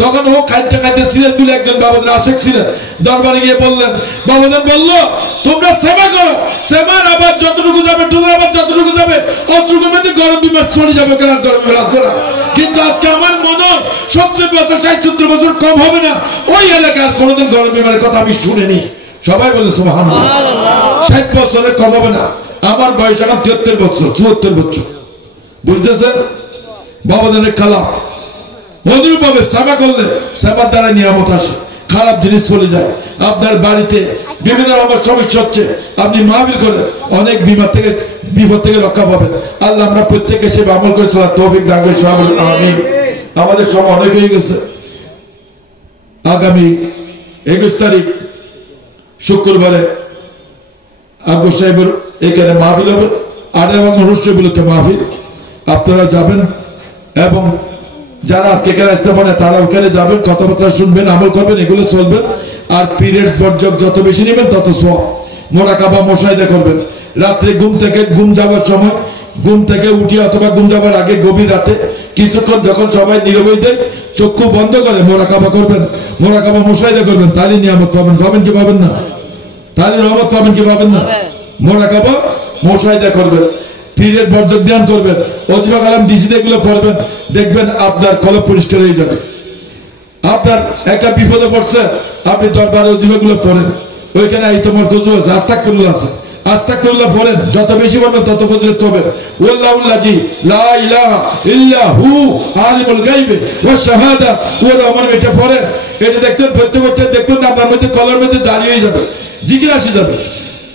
তখন ও খাইতে খাইতে ছিলেন বলে একজন বাবাদের আশেক ছিলেন, দরবারে গিয়ে বললেন, বাবাদের বললো তোমরা সেবা করো, সেবার আবার যতটুকু যাবে তোমরা আবার যতটুকু যাবে অতটুকুর মধ্যে গরম বিমার চলে যাবে, কেন গরম বিমার আসবে না। কিন্তু আজকে আমার মনে হয় 70 বছর 60-70 বছর কম হবে না, ওই এলাকার কোনোদিন গরম বিমারের কথা আমি শুনিনি। সবাই বলে সুবহানাল্লাহ। 60 বছরের কম হবে না। আমার বয়স এখন 73 বছর 74 বছর, বুঝতেছেন? বাবাদের কালাম অনুরূপভাবে সেবা করলে সেবার দ্বারা নিয়ামত আসে, খারাপ জিনিস চলে যায়। আপনার বাড়িতে বিভিন্ন রকমের সমস্যা হচ্ছে, আপনি মাহফিল করেন, অনেক বিপদ থেকে রক্ষা পাবেন। আল্লাহ আমরা প্রত্যেকে সে আমল করে চলার তৌফিক দান করে সবাই বলুন আমিন। আমাদের সময় অনেক হয়ে গেছে। আগামী 21 তারিখ শুক্রবারে আবু সাহেবের এখানে মাহফিল হবে, আর এবং অনুষ্ঠানগুলোতে মাহফিল, আপনারা যাবেন এবং যারা আজকে এখানে আসতে পারে তারা ওখানে যাবেন, কথাবার্তা শুনবেন, আমল করবেন, এগুলো চলবেন। আর পিরিয়ড পর্যন্ত যত বেশি নেবেন তত সওয়াব। মোরাকাবা মুশাহিদা করবেন। রাত্রে ঘুম যাবার সময়, ঘুম থেকে উঠে অথবা ঘুম যাবার আগে গভীর রাতে কিছুক্ষণ যখন সবাই নীরব হয়ে যায়, চক্ষু বন্ধ করে মোরাকাবা করবেন, মোরাকাবা মুশাহিদা করবেন, তাহলে নিয়ামত পাবেন। পাবেন কি পাবেন না? তাহলে রহমত পাবেন কি পাবেন না? মোরাকাবা মুশাহিদা করবেন, পীরের বর্জক ধ্যান করবেন, ওজিফা কালাম ডিসি এগুলো পড়বেন, দেখবেন আপনার কলব পরিষ্কার হয়ে যাবে। আপনার একটা বিপদে পড়ছে, আপনি দরবারে ওজিফা গুলো পড়েন, ওইখানে এই তোমার গজু আছে, আস্তাগফিরুল্লাহ আছে, আস্তাগফিরুল্লাহ পড়েন, যত বেশি পড়বেন তত ফজিলত হবে। ওয়াল্লাহুল্লাজি লা ইলাহা ইল্লা হু আলিমুল গায়বি ওয়াশ শাহাদা ওয়া রহমান, এটা পড়েন, এটা দেখতেন পড়তে পড়তে দেখবেন আপনার মধ্যে কলবের মধ্যে জারি হয়ে যাবে, জিকির আসে যাবে।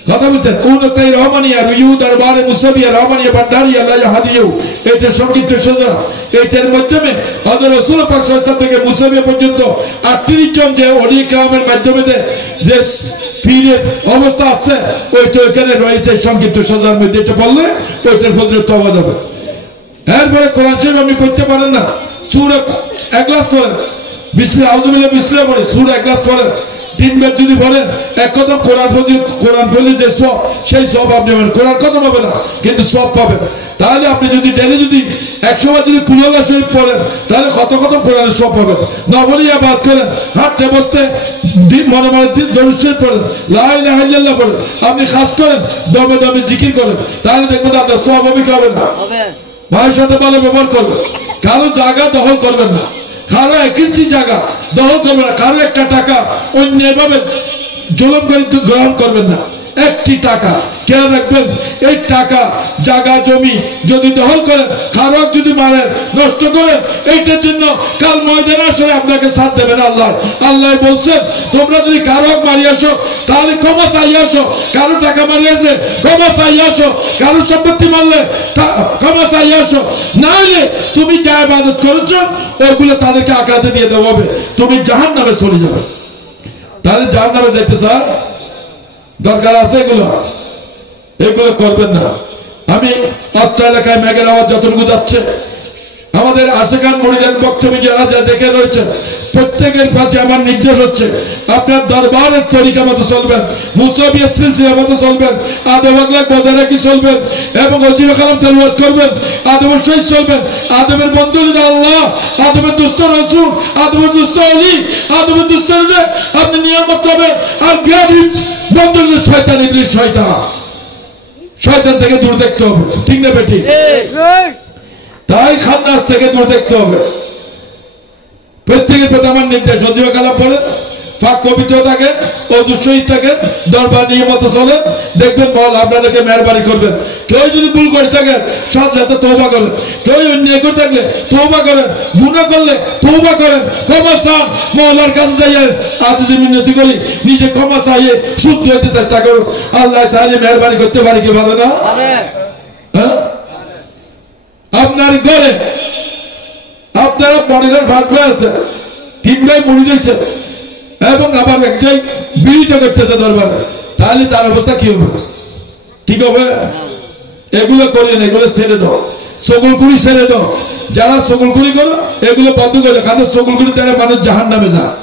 কথা বলছেন উনতাই রহমানিয়া রুয়ু দরবারে মুসাবিয়া রহমানিয়া ভান্ডারিয়া আল্লাহ হাদিয়ু, এটা সংক্ষিপ্ত সূরা। এটার মাধ্যমে হযরত রাসূল পাক সাল্লাল্লাহু আলাইহি ওয়াসাল্লাম থেকে মুসাবিয়া পর্যন্ত 38 জন যে ওলিয়ে কেরামের মাধ্যমে যে পীরের অবস্থা আছে, ওইটা এখানে রয়েছে সংক্ষিপ্ত সূরার মধ্যে। এটা বললে ওইটার ফজিলত পাওয়া যাবে। এরপরে কোরআন শরীফ আপনি পড়তে পারেন না, সূরা ইখলাস পড়েন, বিসমিল্লাহ আউযু বিল্লাহি বিসমিল্লাহ পড়েন, সূরা ইখলাস পড়েন, 3 বার যদি বলেন এক কথা কোরআন পড়লে যে সব, সেই সব আপনি কোরআন খতম হবে না কিন্তু সব পাবেন। তাহলে আপনি যদি ডেলি যদি 100 বার যদি কুল আল্লাহ শরীফ পড়েন, তাহলে কত কোরআনের সব পাবেন। নফলি ইবাদত করেন, হাঁটতে বসতে মনে মনে দরুদ শরীফ পড়েন, লা ইলাহা ইল্লাল্লাহ পড়েন, আপনি খাস করেন, দমে দমে জিকির করেন, তাহলে দেখবেন আপনার সব হবে কি হবে না? ভাইয়ের সাথে ভালো ব্যবহার করবেন, কারো জায়গা দখল করবেন না, কারো 1 ইঞ্চি জায়গা দখল করবেন না, কারো একটা টাকা অন্যায়ভাবে জুলুম করে গ্রহণ করবেন না। 1টি টাকা খেয়াল রাখবেন, এই টাকা জায়গা জমি যদি দখল করেন, কারো যদি মারেন, নষ্ট করেন, এইটার জন্য কাল ময়দানে আসলে আপনাকে সাথ দেবেন আল্লাহ। আল্লাহ বলছেন তোমরা যদি কারো মারি আসো তাহলে ক্ষমা চাই আসো, কারো টাকা মারি আসলে ক্ষমা চাই আসো, কারো সম্পত্তি মারলে ক্ষমা চাই আসো, না হলে তুমি যা ইবাদত করেছো ওইগুলো তাদেরকে আঁকড়াতে দিয়ে দেওয়া হবে, তুমি জাহান্নামে চলে যাবে। তাহলে জাহান্নামে যাইতে চায়? দরকার আছে এগুলো? এগুলো করবেন না। আমি অত্র এলাকায় মেঘের আওয়াজ যতটুকু যাচ্ছে, আমাদের আশেখান মরিদান বক্তব্য যারা যা দেখে রয়েছে, প্রত্যেকের কাছে আমার নির্দেশ হচ্ছে, আপনার দরবারের তরিকা মতো চলবেন, মুসাবিয়াত সিলসিলা মতো চলবেন, আদব আখলাক বজায় রেখে চলবেন এবং ওয়াজিবে কালাম তেলাওয়াত করবেন, আদবের সহিত চলবেন। আদবের বন্ধু হলেন আল্লাহ, আদবের দুষ্ট রাসূল, আদবের দুষ্ট ওলি, আদবের দুষ্ট হলে আপনি নিয়ম করতে হবে। আর বিয়াদিব বন্ধু হলে শয়তান, ইবলিস শয়তান। শয়তান থেকে দূর দেখতে হবে, ঠিক না বেটি? তাই খান্নাস থেকে দূর দেখতে হবে। প্রত্যেকের প্রতি আমার নির্দেশ, ওয়াজিবে কালাম পড়েন, পাক পবিত্র থাকে, ওযু শহীদ থাকে, দরবার নিয়মত চলেন, দেখবেন বল আপনাদেরকে মেহরবানি করবেন। কেউ যদি ভুল করে থাকেন সাথে সাথে তওবা করেন, কেউ অন্যায় করে থাকলে তওবা করেন, গুনাহ করলে তওবা করেন, ক্ষমা চান, মওলার কাছে যাইয়ে আজিজি মিনতি করি, নিজে ক্ষমা চাইয়ে শুদ্ধ হতে চেষ্টা করুন। আল্লাহ চাইলে মেহরবানি করতে পারি কি ভালো না? হ্যাঁ, আপনার ঘরে আপনারা পরিবার ভাসবে আছে, তিনটাই মুড়ি দিয়েছে এবং আবার একটাই বিড়িতে করতেছে দরবারে, তাহলে তার অবস্থা কি হবে? ঠিক হবে? এগুলো করেন, এগুলো ছেড়ে দাও, সকলকুড়ি ছেড়ে দাও। যারা সকলকুড়ি করো এগুলো বন্ধ করে, কারণ সকলকুড়ি দ্বারা মানুষ জাহান্নামে যায়।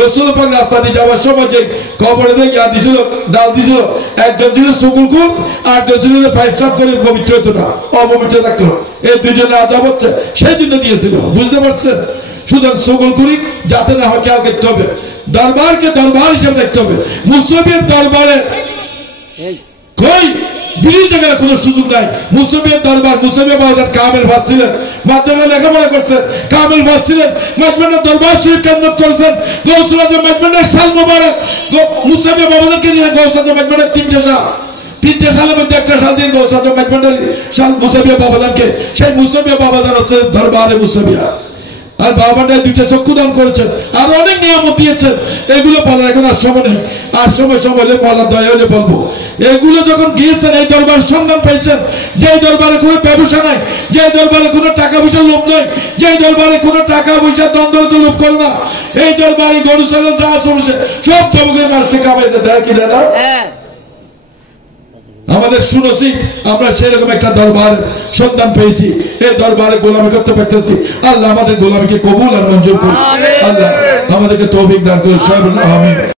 রাসূল পাক রাস্তা দিয়ে যাওয়ার সময় যে কবরে ইয়া দিছিল, ডাল দিছিল, একজন ছিল সকলকুর, আর একজন ছিল ফাইভ করে পবিত্র হতো না, অপবিত্র থাকতো। এই দুজনে আযাব হচ্ছে, সেই জন্য দিয়েছিল। বুঝতে পারছেন? সুতরাং সকলকুড়ি যাতে না হয় খেয়াল করতে হবে। দরবারকে দরবার হিসেবে দেখতে হবে। মুসলিমের দরবারে কই বিরোধী গেলে কোনো সুযোগ নাই। মুসলিমের দরবার, মুসলিমের বাজার কামেল ভাসছিলেন, মাধ্যমে লেখাপড়া করছেন, কামেল ভাসছিলেন, মাজমানের দরবার শরীফ কেন্দ্র করেছেন, গৌসুল আজম মাজমানের সাল মোবারক, মুসলিমের বাবাদেরকে নিয়ে গৌসুল আজম মাজমানের তিনটে সালের মধ্যে একটা সাল দিন গৌসুল আজম মাজমানের সাল মুসলিমের বাবাদানকে, সেই মুসলিমের বাবাদান হচ্ছে দরবারে মুসলিমিয়া। আর বাবাটায় দুইটা চক্ষু দান করেছেন, আর অনেক নিয়ামত দিয়েছেন। এগুলো বলার এখন আর সময় নেই, আর সময় হলে বলার দয়া হলে বলবো। এগুলো যখন গিয়েছেন, এই দরবার সন্ধান পেয়েছেন, যে দরবারে কোনো ব্যবসা নাই, যে দরবারে কোনো টাকা পয়সার লোভ নাই, যে দরবারে কোনো টাকা পয়সা দ্বন্দ্ব লোভ করে না, এই দরবারে গরু ছাগল যা চলছে সব তবকের মানুষকে কামাইতে দেয় কি দেয় না? আমাদের শুনেছি, আমরা সেরকম একটা দরবার সন্ধান পেয়েছি, এই দরবারে গোলামি করতে পারতেছি। আল্লাহ আমাদের গোলামিকে কবুল আর মঞ্জুর করুন। আল্লাহ আমাদেরকে তৌফিক দান করুন। আমিন।